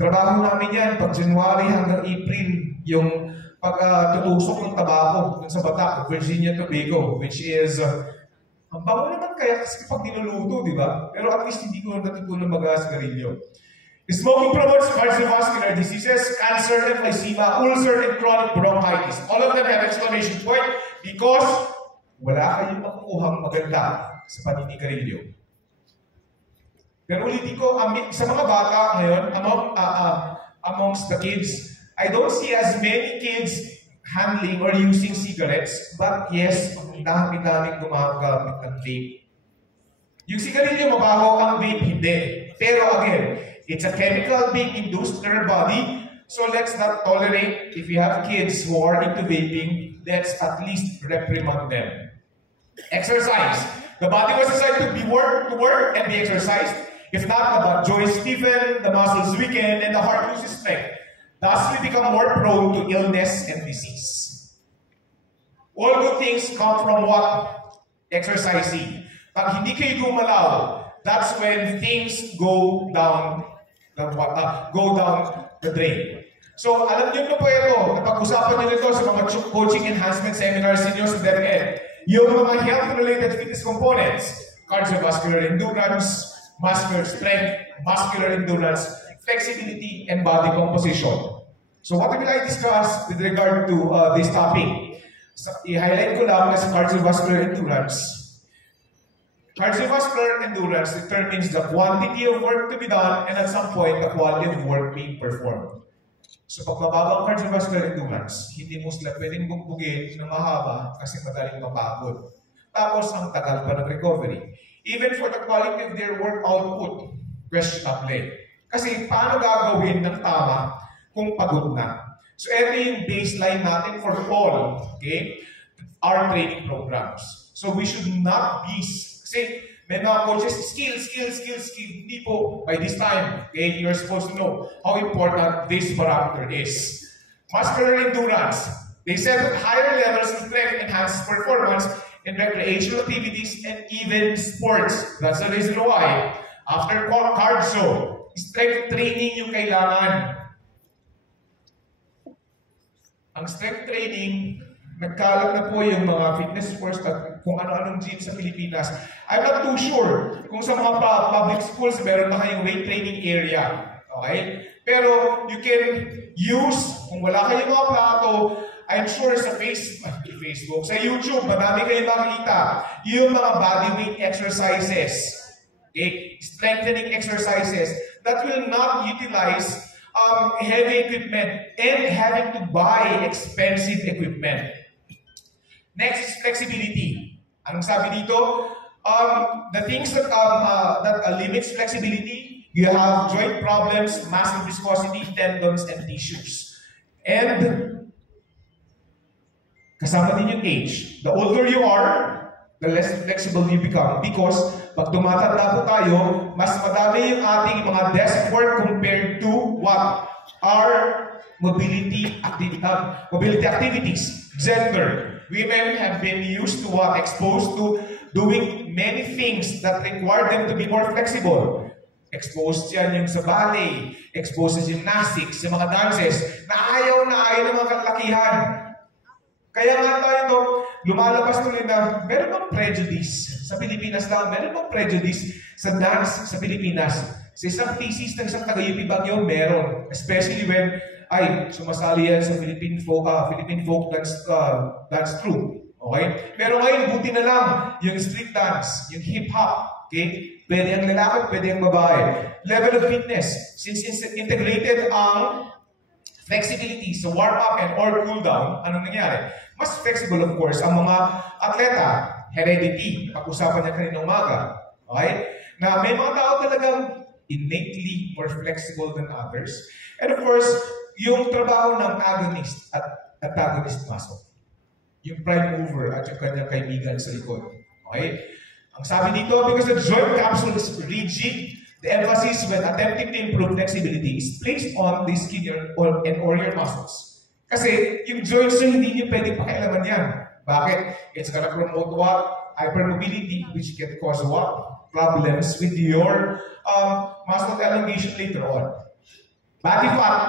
trabaho namin yan, pag January hanggang April, yung pag-tutusok ng tabako dun sa Batac, Virginia Tobago, which is, ang bango naman kaya kasi pag niluluto, di ba? Pero at least hindi ko natutunan mag-sigarilyo. Smoking promotes cardiovascular diseases, cancer, emphysema, ulcer, and chronic bronchitis. All of them have exclamation point because wala kayong makukuhang maganda sa paninigarilyo. Pero ulitin ko, sa mga bata ngayon, amongst the kids, I don't see as many kids handling or using cigarettes, but yes, dami-daming gumagamit ng vape. Yung sigarilyo mabaho, ang vape hindi. Pero again, it's a chemical being induced in our body, so let's not tolerate, if you have kids who are into vaping, let's at least reprimand them. Exercise. The body was designed to work and be exercised. If not, the joints stiffen, the muscles weaken, and the heart loses strength. Thus, we become more prone to illness and disease. All good things come from what? Exercising. Pag hindi kayo gumalaw, that's when things go down the drain. So, alam niyo po ito, napag-usapan niyo ito sa mga coaching enhancement seminars ninyo sa DepEd. Yung mga health-related fitness components, cardiovascular endurance, muscular strength, muscular endurance, flexibility, and body composition. So what will I discuss with regard to this topic? So, i-highlight ko lang na sa cardiovascular endurance. Cardiovascular endurance determines the quantity of work to be done and at some point, the quality of work being performed. So pag mababa ang cardiovascular endurance, hindi mo sila pwedeng bugbugin ng mahaba kasi madaling mapagod. Tapos ang tagal pa ng recovery. Even for the quality of their work output, questionable. Kasi paano gagawin ng tama kung pagod na? So ito yung baseline natin for all, okay, our training programs. So we should not be, kasi May mga coaches, skill. Hindi po. By this time, okay, you're supposed to know how important this parameter is. Muscular endurance. They said that higher levels of strength enhances performance in recreational activities and even sports. That's the reason why, after cardio, strength training yung kailangan. Ang strength training, nagkalat na po yung mga fitness sports at kung ano-anong gym sa Pilipinas. I'm not too sure kung sa mga public schools meron na kayong weight training area. Okay? Pero you can use, kung wala kayong mga plato, I'm sure sa Facebook, sa YouTube, madami kayong makikita yung mga bodyweight exercises, okay? Strengthening exercises that will not utilize heavy equipment and having to buy expensive equipment. Next is flexibility. Anong sabi dito? The things that limits flexibility, you have joint problems, muscle viscosity, tendons, and tissues. And kasama din yung age. The older you are, the less flexible you become. Because pag tumatanda po tayo, mas madami yung ating mga desk work compared to what? Our mobility activities. Gender. Women have been used to what? Exposed to doing many things that require them to be more flexible. Exposed yan yung sa ballet, exposed sa gymnastics, sa mga dances, na ayaw ng mga kalakihan. Kaya nga tayo lumalabas tuloy na meron bang prejudice sa Pilipinas lang? Meron bang prejudice sa dance sa Pilipinas? Sa isang thesis ng isang taga-UP Baguio, meron. Especially when sumasali yan sa Philippine folk dance troupe. Okay? Pero ngayon, buti na lang yung street dance, yung hip-hop. Okay? Pwede ang lalaki, pwede ang babae. Level of fitness. Since integrated ang flexibility sa warm-up and or cool-down, anong nangyari? Mas flexible, of course, ang mga atleta. Heredity, pag-usapan niya kanina umaga. Okay? Na may mga tao talagang innately more flexible than others. And of course, yung trabaho ng agonist at antagonist muscle. Yung prime mover at yung kanyang kaibigan sa likod. Okay? Ang sabi dito, because the joint capsule is rigid, the emphasis when attempting to improve flexibility is placed on the skin and or your muscles. Kasi yung joints nyo, hindi nyo pwedeng pakialaman yan. Bakit? It's gonna promote what? Hypermobility, which can cause what? Problems with your muscle elongation later on. Body fat,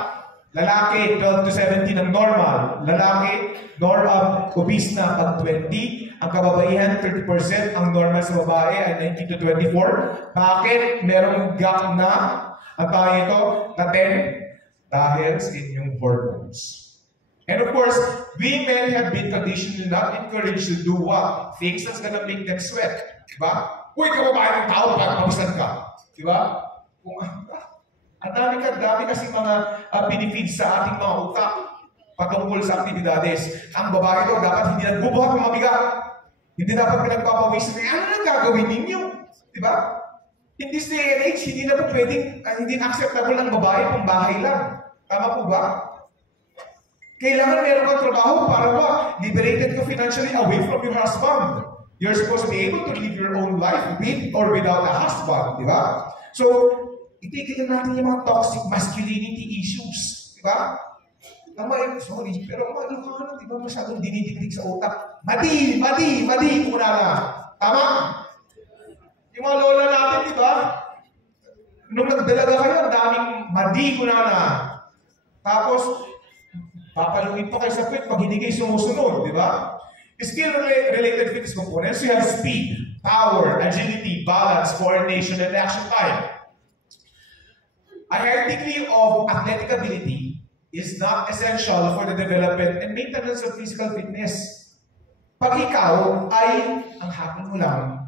lalaki 12 to 17 ang normal. Lalaki, obese na pag 20. Ang kababaihan, 30%. Ang normal sa babae ay 19 to 24. Bakit? Merong gap na, ang tawag ito, na 10 dahil sa inyong hormones. And of course, women have been traditionally not encouraged to do what? Things that's gonna make them sweat. Diba? Uy, kababae ng tao, papawisan ka. Diba? Ang dami kasi mga benefits sa ating mga utak patungkol sa aktibidades. Ang babae daw dapat hindi nagbubuhat ng mabigat. Hindi dapat pinagpapawisan. Ano nang gagawin ninyo? Diba? In this day and age, hindi na po pwedeng, hindi acceptable ang babae kung bahay lang. Tama po ba? Kailangan meron kang trabaho para ba? Liberated ka financially away from your husband. You're supposed to be able to live your own life with or without a husband. Diba? So, itigil natin yung mga toxic masculinity issues. Diba? Sorry, pero malukahan, diba masyadong dinidigdig sa utak. Madi, una na. Tama? Yung mga lola natin, diba? Nung nagdalaga kayo, ang daming madi, una na. Tapos, papaluin pa kayo sa puwet pag hindi kayo sumusunod, di ba? Skill-related fitness components, you have speed, power, agility, balance, coordination, and action time. A higher degree of athletic ability is not essential for the development and maintenance of physical fitness. Pag ikaw ay ang hapon mo lang,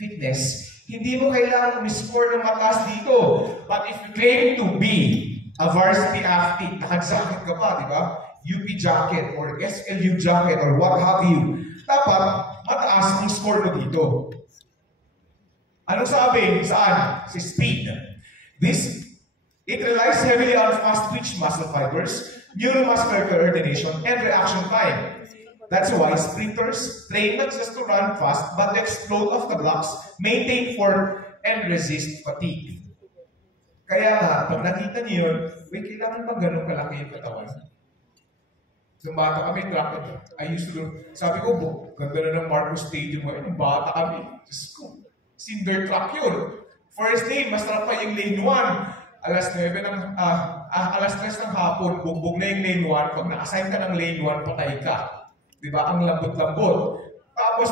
fitness, hindi mo kailangan score ng mataas dito. But if you claim to be a varsity athlete, nakajakit ka pa, di ba? UP jacket or SLU jacket or what have you. Dapat mataas ang score mo dito. Anong sabi? Saan? Sa speed. It relies heavily on fast-twitch muscle fibers, neuromuscular coordination, and reaction time. That's why sprinters train not just to run fast, but to explode off the blocks, maintain form, and resist fatigue. Kaya nga, pag nakita niyo yun, wait, kailangan bang ganun kalaki yung katawan? Nung bata kami, track, I used to, sabi ko, ganda na ng Marcos Stadium. Nung bata kami, Diyos ko, cinder track yun. First day, masarap pa yung lane 1. Alas 3 ng hapon, bugbog na yung lane 1. Pag na-assign ka ng lane 1, patay ka. Diba? Ang lambot-lambot. Tapos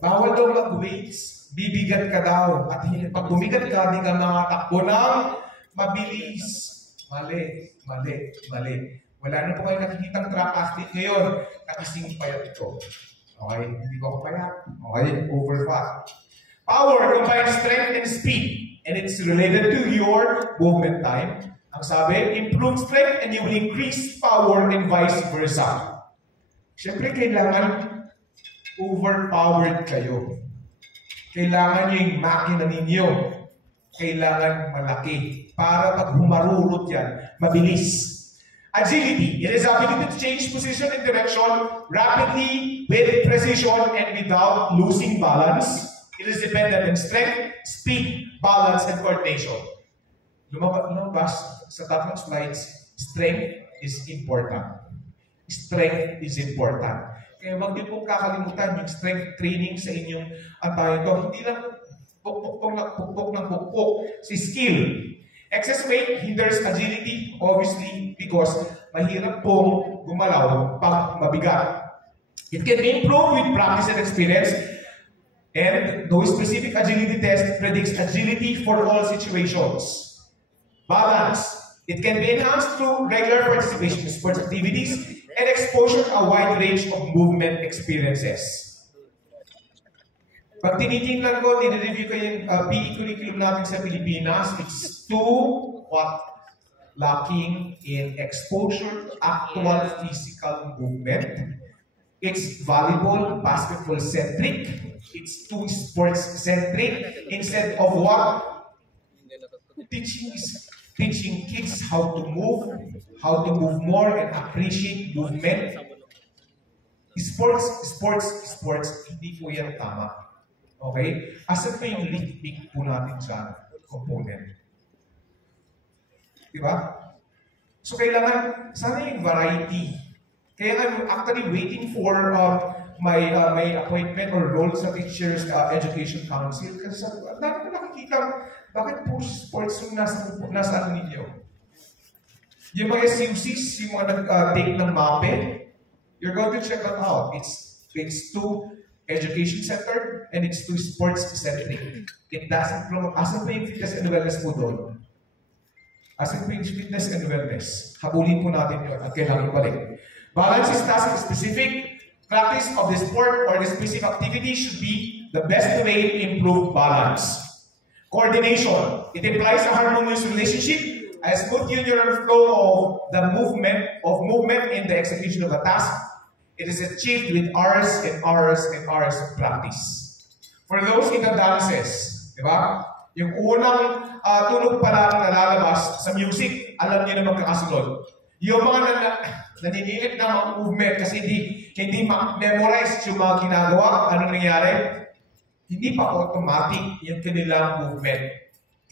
bawal daw mag-weights. Bibigat ka daw. At pag bumigat ka, di ka makatakbo ng mabilis. Mali. Wala na po kayo nakikitang track athlete ngayon. Nakasing payat ko. Okay? Hindi ko ako payat. Okay? Over fat. Power combines strength and speed. And it's related to your movement time. Ang sabi, improve strength and you will increase power and vice versa. Siyempre, kailangan overpowered kayo. Kailangan yung makina ninyo. Kailangan malaki. Para pag humarurot yan, mabilis. Agility. It is ability to change position and direction rapidly, with precision, and without losing balance. It is dependent on strength, speed, balance, and coordination. Lumabas sa tatlong slides, strength is important. Strength is important. Kaya wag din pong kakalimutan yung strength training sa inyong hindi lang pukpok ng pukpok, si skill. Excess weight hinders agility, obviously, because mahirap pong gumalaw pag mabigat. It can be improved with practice and experience, and no specific agility test predicts agility for all situations. Balance. It can be enhanced through regular participation in sports activities and exposure to a wide range of movement experiences. Pag tinitingnan ko, nire-review ko yung PE curriculum natin sa Pilipinas, it's too lacking in exposure to actual physical movement. It's volleyball, basketball-centric. It's too sports-centric. Instead of what? Teaching kids how to move more and appreciate movement. Sports, hindi po yan tama. Okay? Asan pa yung link po natin sa component? Diba? So kailangan, sana yung variety. Kaya I'm actually waiting for my appointment or role sa Teachers Education Council. Kasi dami ko nakikita, bakit po sports yung nasa ano ninyo? Yung mga SUCs, yung mga nag-take ng MAPE, you're going to check that out. It's too education-centered and it's too sports-centric. It doesn't promote. Asan pa yung fitness and wellness po doon? Asan pa yung fitness and wellness? Habulin po natin yun at kailangan balik. Balance is task-specific. Practice of the sport or the specific activity should be the best way to improve balance. Coordination. It implies a harmonious relationship, a smooth union flow of the movement in the execution of a task. It is achieved with hours and hours and hours of practice. For those in the dances, di ba? Yung unang tunog pa lang nalalabas sa music, alam niyo na magkakasunod. Yung mga naninilip na mga movement kasi hindi ma-memorize yung mga ginagawa, ano nangyari? Hindi pa automatic yung kanilang movement.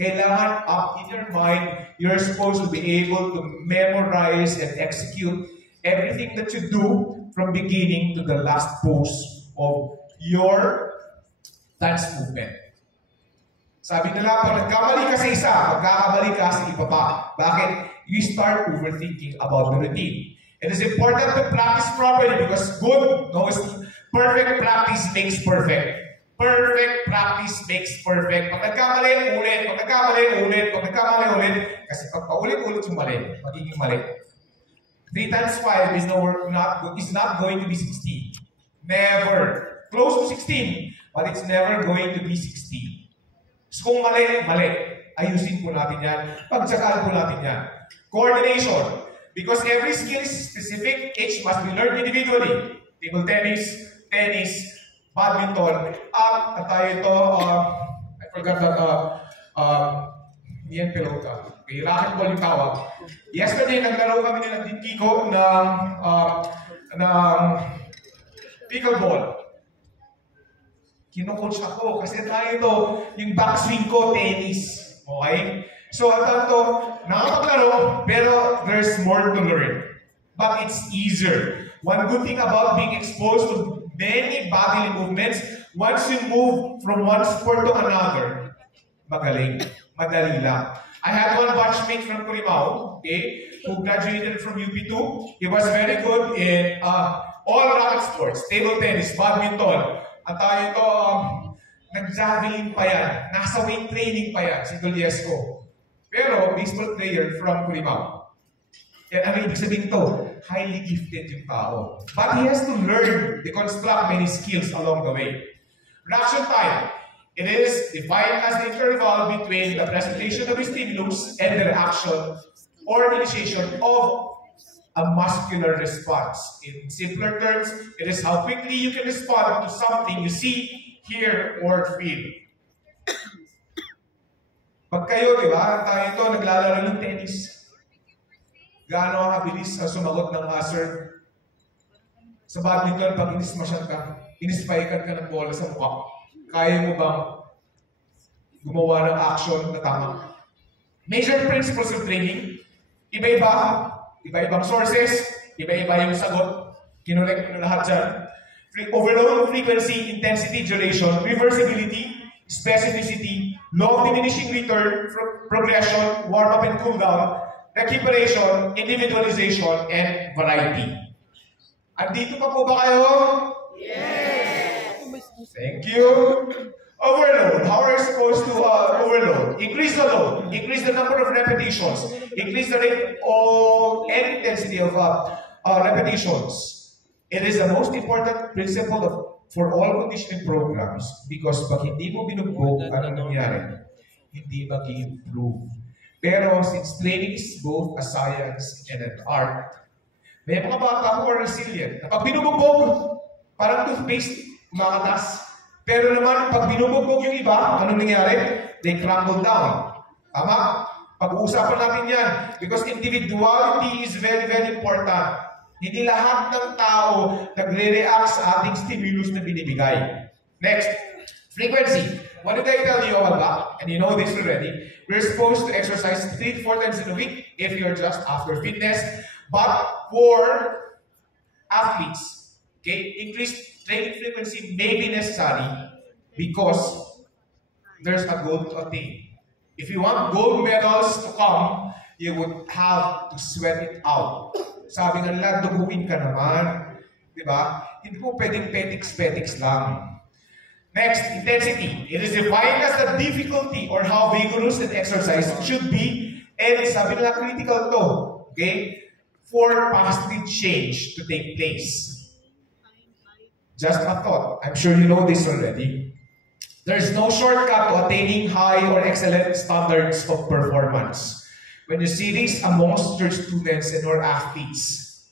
Kailangan up in your mind, you're supposed to be able to memorize and execute everything that you do from beginning to the last pose of your dance movement. Sabi nila, pag nagkamali ka sa isa, magkakamali ka sa iba pa. Bakit? You start overthinking about the routine. It is important to practice properly because perfect practice makes perfect. Perfect practice makes perfect. Pag nagkamali, ulit. Pag nagkamali, ulit. Pag nagkamali, ulit. Kasi pag paulit-ulit yung mali, magiging mali. 3 times 5 is not going to be 16. Never. Close to 16, but it's never going to be 16. So kung mali, mali. Ayusin po natin yan. Pagtsakaan po natin yan. Coordination. Because every skill is specific, each must be learned individually. Table tennis, badminton, tayo ito, I forgot that, yan pelota. Okay, racquetball yung tawag. Yesterday, naglaro kami nila din Kiko ng Pickleball. Kino-coach ako kasi tayo to, yung backswing ko, tennis. Okay? So, ang to, nakapaglaro, pero there's more to learn. But it's easier. One good thing about being exposed to many bodily movements, once you move from one sport to another, magaling, madali lang. I had one batchmate from Curimao, okay, who graduated from UP2. He was very good in all racket sports, table tennis, badminton. At tayo ito, nag-javelin pa yan. Nasa weight training pa yan, si Doliesco. Pero, baseball player from Curimao. Yan ang ibig sabihin ito, highly gifted yung tao. But he has to learn, deconstruct many skills along the way. Reaction time. It is defined as the interval between the presentation of a stimulus and the reaction or initiation of a muscular response. In simpler terms, it is how quickly you can respond to something you see, hear, or feel. Pag kayo, di ba, tayo ito, naglalaro ng tennis. Gaano kabilis sa sumagot ng serve? Sa badminton, pag inismasyan ka, inispikan ka ng bola sa mukha, kaya mo bang gumawa ng action na tama? Major principles of training, iba-iba, iba-ibang sources, iba-iba yung sagot, kinulek mo na lahat dyan. Overload, frequency, intensity, duration, reversibility, specificity, law of diminishing return, progression, warm-up and cool-down, recuperation, individualization, and variety. Andito pa po ba kayo? Yes! Thank you. Overload. How are you supposed to overload? Increase the load. Increase the number of repetitions. Increase the rate and intensity of repetitions. It is the most important principle for all conditioning programs because pag hindi mo binugbog, ano nangyari? Hindi mag-improve. Pero since training is both a science and an art, may mga bata who are resilient. Pag binubugbog, parang toothpaste, umakatas. Pero naman, pag binubugbog yung iba, ano nangyari? They crumble down. Tama? Pag-uusapan natin yan. Because individuality is very, very important. Hindi lahat ng tao nagre-react sa ating stimulus na binibigay. Next, frequency. What did I tell you about? And you know this already. We're supposed to exercise 3 to 4 times in a week if you're just after fitness. But for athletes, okay, increased training frequency may be necessary because there's a goal to attain. If you want gold medals to come, you would have to sweat it out. Sabi nga nila, duguin ka naman. Diba? Hindi po pwedeng petiks-petiks lang. Next, intensity. It is defined as the difficulty or how vigorous an exercise should be. And sabi nila, critical to. Okay? For positive change to take place. Just a thought. I'm sure you know this already. There's no shortcut to attaining high or excellent standards of performance. When you see this amongst your students and your athletes,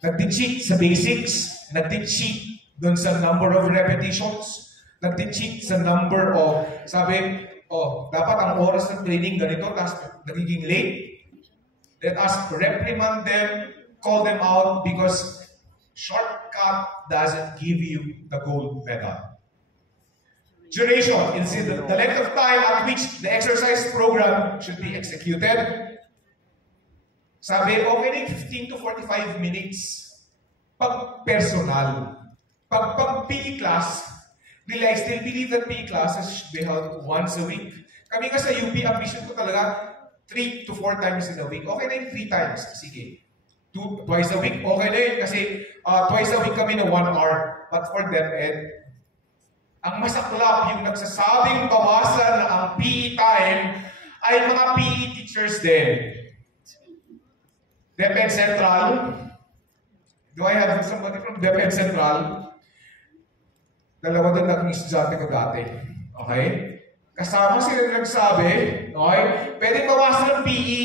nagti-cheat sa basics, nagti-cheat dun sa number of repetitions, nagti-cheat sa number of, sabi, dapat ang oras ng training ganito, tapos nagiging late. Let us reprimand them, call them out, because shortcut doesn't give you the gold medal. Duration is the length of time at which the exercise program should be executed. Sabi, okay na 15 to 45 minutes. Pag personal. Pag PE class, I still believe that PE classes should be held once a week. Kami nga sa UP, ambition ko talaga 3 to 4 times in a week. Okay na yung 3 times. Sige. Twice a week, okay na yun. Kasi twice a week kami na 1 hour. But for DepEd, ang masaklap yung nagsasabing bawasan na ang PE time ay mga PE teachers din. DepEd Central. Do I have somebody from DepEd Central? Dalawa din naging estudyante ko dati. Okay? Kasama sila nagsabi, okay? Pwede bawasan ng PE.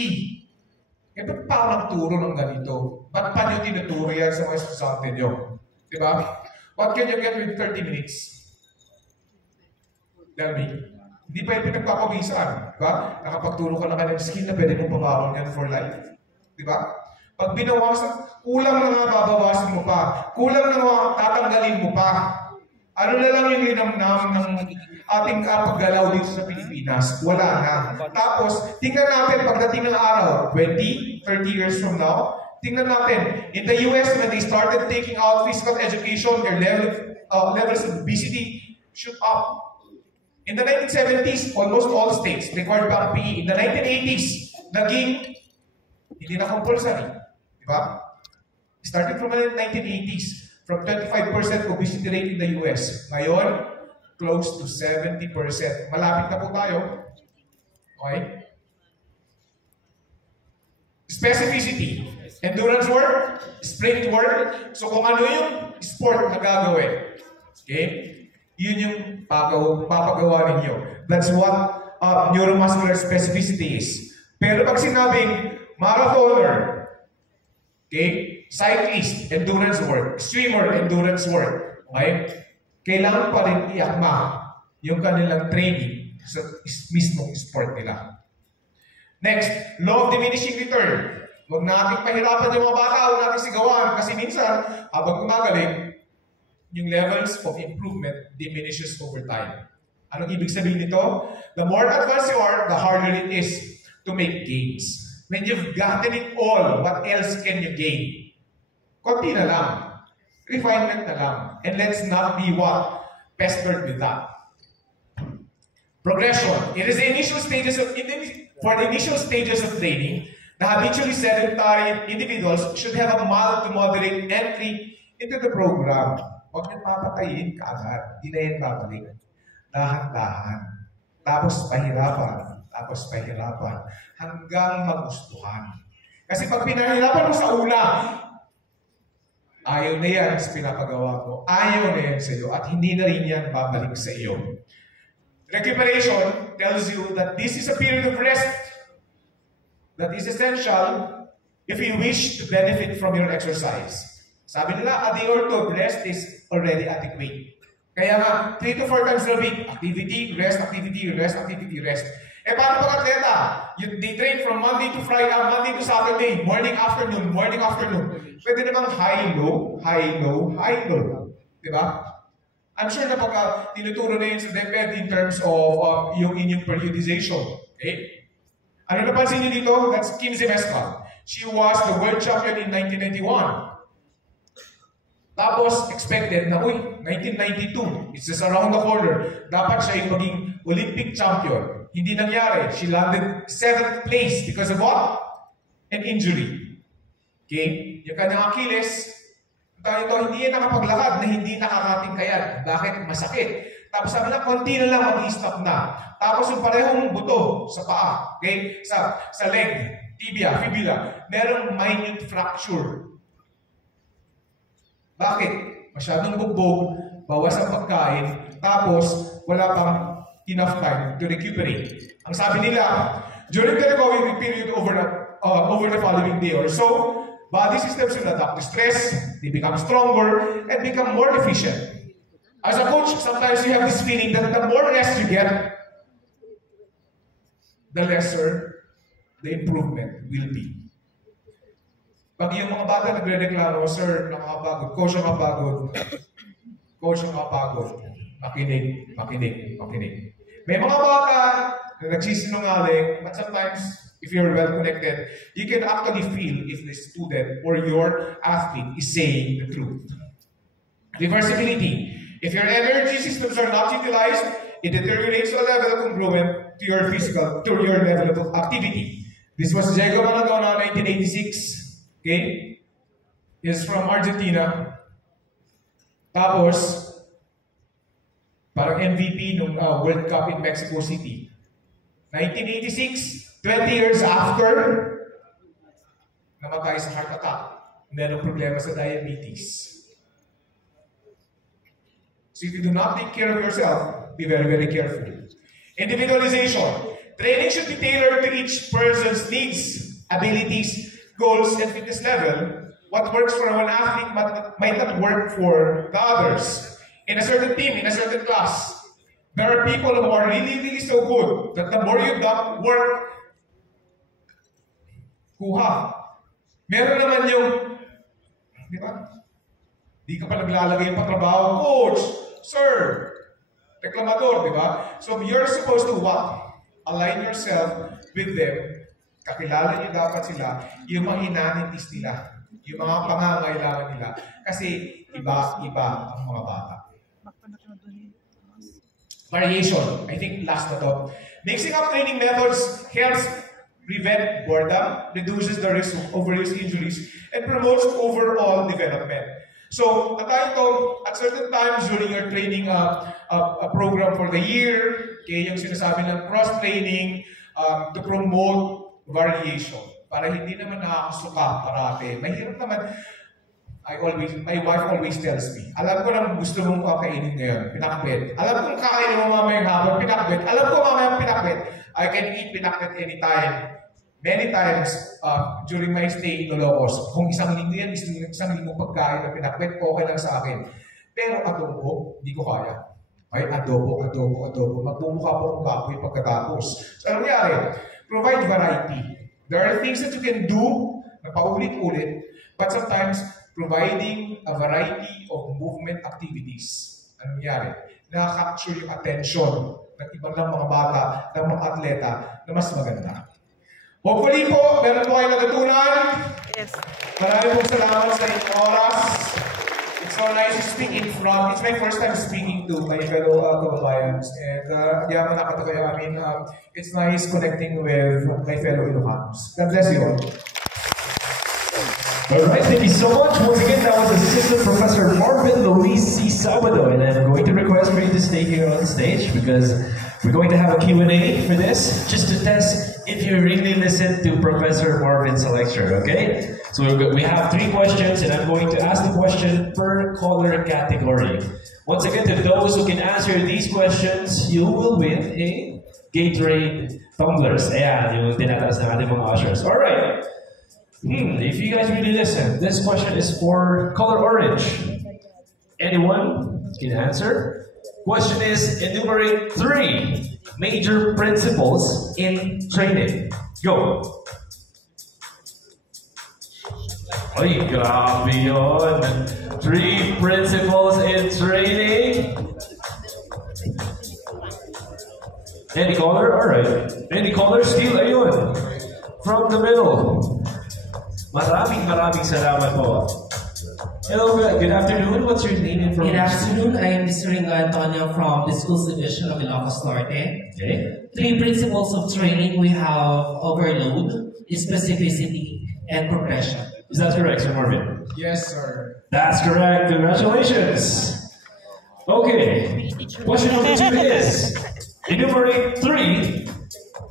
Eh, ba't pa ako nagturo ng ganito? Ba't pa nyo tinuturo yan sa mga estudyante nyo? Diba? What can you get with 30 minutes? Tell me. Hindi pa yung pinagpapawisan. Diba? Nakapagturo ka na kanyang skill na pwede mong pabaon yan for life. Diba? Pag binawasan, kulang na nga babawasan mo pa. Kulang na nga tatanggalin mo pa. Ano na lang yung linamnam ng ating paggalaw dito sa Pilipinas? Wala na. Tapos, tingnan natin pagdating ng araw, 20, 30 years from now, tingnan natin, in the US, when they started taking out physical education, their levels of obesity shoot up. In the 1970s, almost all states required back PE. In the 1980s, naging hindi na compulsory. Diba? Starting from the 1980s, from 25% obesity rate in the US. Ngayon, close to 70%. Malapit na po tayo. Okay? Specificity. Endurance work, sprint work. So kung ano yung sport na gagawin, okay? Yun yung papagawa ninyo. That's what neuromuscular specificity is. Pero pag sinabing marathoner, okay? Cyclist, endurance work. Swimmer, endurance work. Okay? Kailangan pa rin iakma yung kanilang training sa mismong sport nila. Next, law of diminishing return. Huwag nating pahirapan yung mga bata, huwag nating sigawan kasi minsan, habang gumagaling, yung levels of improvement diminishes over time. Anong ibig sabihin nito? The more advanced you are, the harder it is to make gains. When you've gotten it all, what else can you gain? Konti na lang. Refinement na lang. And let's not be what? Pestered with that. Progression. It is the initial stages of, for the initial stages of training, the habitually sedentary individuals should have a mild to moderate entry into the program. Huwag niyang papatayin kaagad. Hindi na yan babalik. Dahan-dahan. Tapos pahirapan. Tapos pahirapan. Hanggang magustuhan. Kasi pag pinahirapan mo sa una, ayaw na yan sa pinapagawa mo. Ayaw na yan sa iyo. At hindi na rin yan babalik sa iyo. Recuperation tells you that this is a period of rest that is essential if you wish to benefit from your exercise. Sabi nila, a day or two of rest is already adequate. Kaya nga, 3 to 4 times a week, activity, rest, activity, rest, activity, rest. Eh, paano pag atleta? They train from Monday to Friday, Monday to Saturday, morning, afternoon, morning, afternoon. Pwede namang high-low, high-low, high-low. Diba? I'm sure na pag tinuturo na yun sa DepEd in terms of yung inyong periodization. Okay? Ano napansin niyo dito? That's Kim Zimescal. She was the world champion in 1991. Tapos, expected na, 1992, it's just around the corner. Dapat siya yung maging Olympic champion. Hindi nangyari. She landed 7th place because of what? An injury. Okay? Yung kanyang Achilles, hindi yan nakapaglakad na hindi nakakating kayat. Bakit? Masakit. Tapos sabi na, konti na lang mag-i-stop na. Tapos yung parehong buto sa paa, okay? Sa leg, tibia, fibula, merong minute fracture. Bakit? Masyadong bugbog, bawas ang pagkain, tapos wala pang enough time to recuperate. Ang sabi nila, during the recovery period over the following day or so, body systems will adapt to stress, they become stronger, and become more efficient. As a coach, sometimes you have this feeling that the more rest you get, the lesser the improvement will be. Pag yung mga bata nagre-reklamo, sir, nakakapagod, coach ang nakakapagod, makinig. May mga bata na nagsisinungaling, but sometimes, if you're well-connected, you can actually feel if the student or your athlete is saying the truth. Reversibility. If your energy systems are not utilized, it deteriorates to a level congruent to your level of activity. This was Diego Maradona, 1986. Okay? He's from Argentina. Tapos, parang MVP nung World Cup in Mexico City. 1986, 20 years after, namatay sa heart attack. Merong problema sa diabetes. So if you do not take care of yourself, be very, very careful. Individualization. Training should be tailored to each person's needs, abilities, goals, and fitness level. What works for one athlete might not work for the others. In a certain team, in a certain class, there are people who are really, really so good that the more you work, kuha. Meron naman yung, di ba? Di ka pa naglalagay yung patrabaho, coach, sir, reklamador, di ba? So you're supposed to what? Align yourself with them. Kakilala niyo dapat sila, yung mga hinanitis nila, yung mga pangangailangan nila. Kasi iba-iba ang mga bata. Variation, I think last na to. Mixing up training methods helps prevent boredom, reduces the risk of overuse injuries, and promotes overall development. So, at certain times during your training a program for the year, kaya yung sinasabi ng cross-training to promote variation. Para hindi naman nakakasuka parati. Mahirap naman. My wife always tells me, alam ko lang gusto mong kakainin ngayon, pinakbet. Alam kong kakainin mo mamayang hapon, pinakbet. Alam ko mamayang pinakbet. I can eat pinakbet anytime. Many times during my stay in Ilocos, kung isang linggo yan, isang linggo pagkain na pinakbet, okay lang sa akin. Pero adobo, hindi ko kaya. Ay, adobo. Magmumukha po akong baboy pagkatapos. So, ano nangyari? Provide variety. There are things that you can do na paulit-ulit, but sometimes providing a variety of movement activities. Ano nangyari? Na-capture yung attention ng ibang mga bata, ng mga atleta na mas maganda. Hopefully po, meron po kayo natutunan. Yes. Maraming pong salamat sa inyong oras. It's so nice to speak in front. It's my first time speaking to my fellow kababayans. And yaman nakatayo, it's nice connecting with my fellow Ilocanos. God bless you all. Alright, thank you so much. Once again, that was Assistant Professor Marvin Luis C. Sabado, and I'm going to request for you to stay here on the stage because we're going to have a Q&A for this, just to test if you really listen to Professor Marvin's lecture, okay? So we have 3 questions, and I'm going to ask the question per caller category. Once again, to those who can answer these questions, you will win a Gatorade tumblers. Ayan, yung tinataas ng ating mga ushers. Alright. If you guys really listen, this question is for color orange. Anyone can answer? Question is, enumerate 3 major principles in training. Go! Ay, grabe yun. 3 principles in training. Any caller? Alright. Any caller still? Ayun. From the middle. Maraming salamat po. Hello, good afternoon. What's your name and from? Good afternoon. I am Mr. Ringo Antonio from the Schools Division of Ilocos Norte. Okay. 3 principles of training. We have overload, specificity, and progression. Is that correct, Sir Marvin? Yes, sir. That's correct. Congratulations. Okay. Question number 2 is, enumerate 3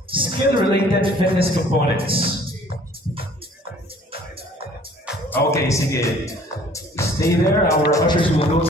skill-related fitness components. Okay, sige. Stay there. Our ushers will go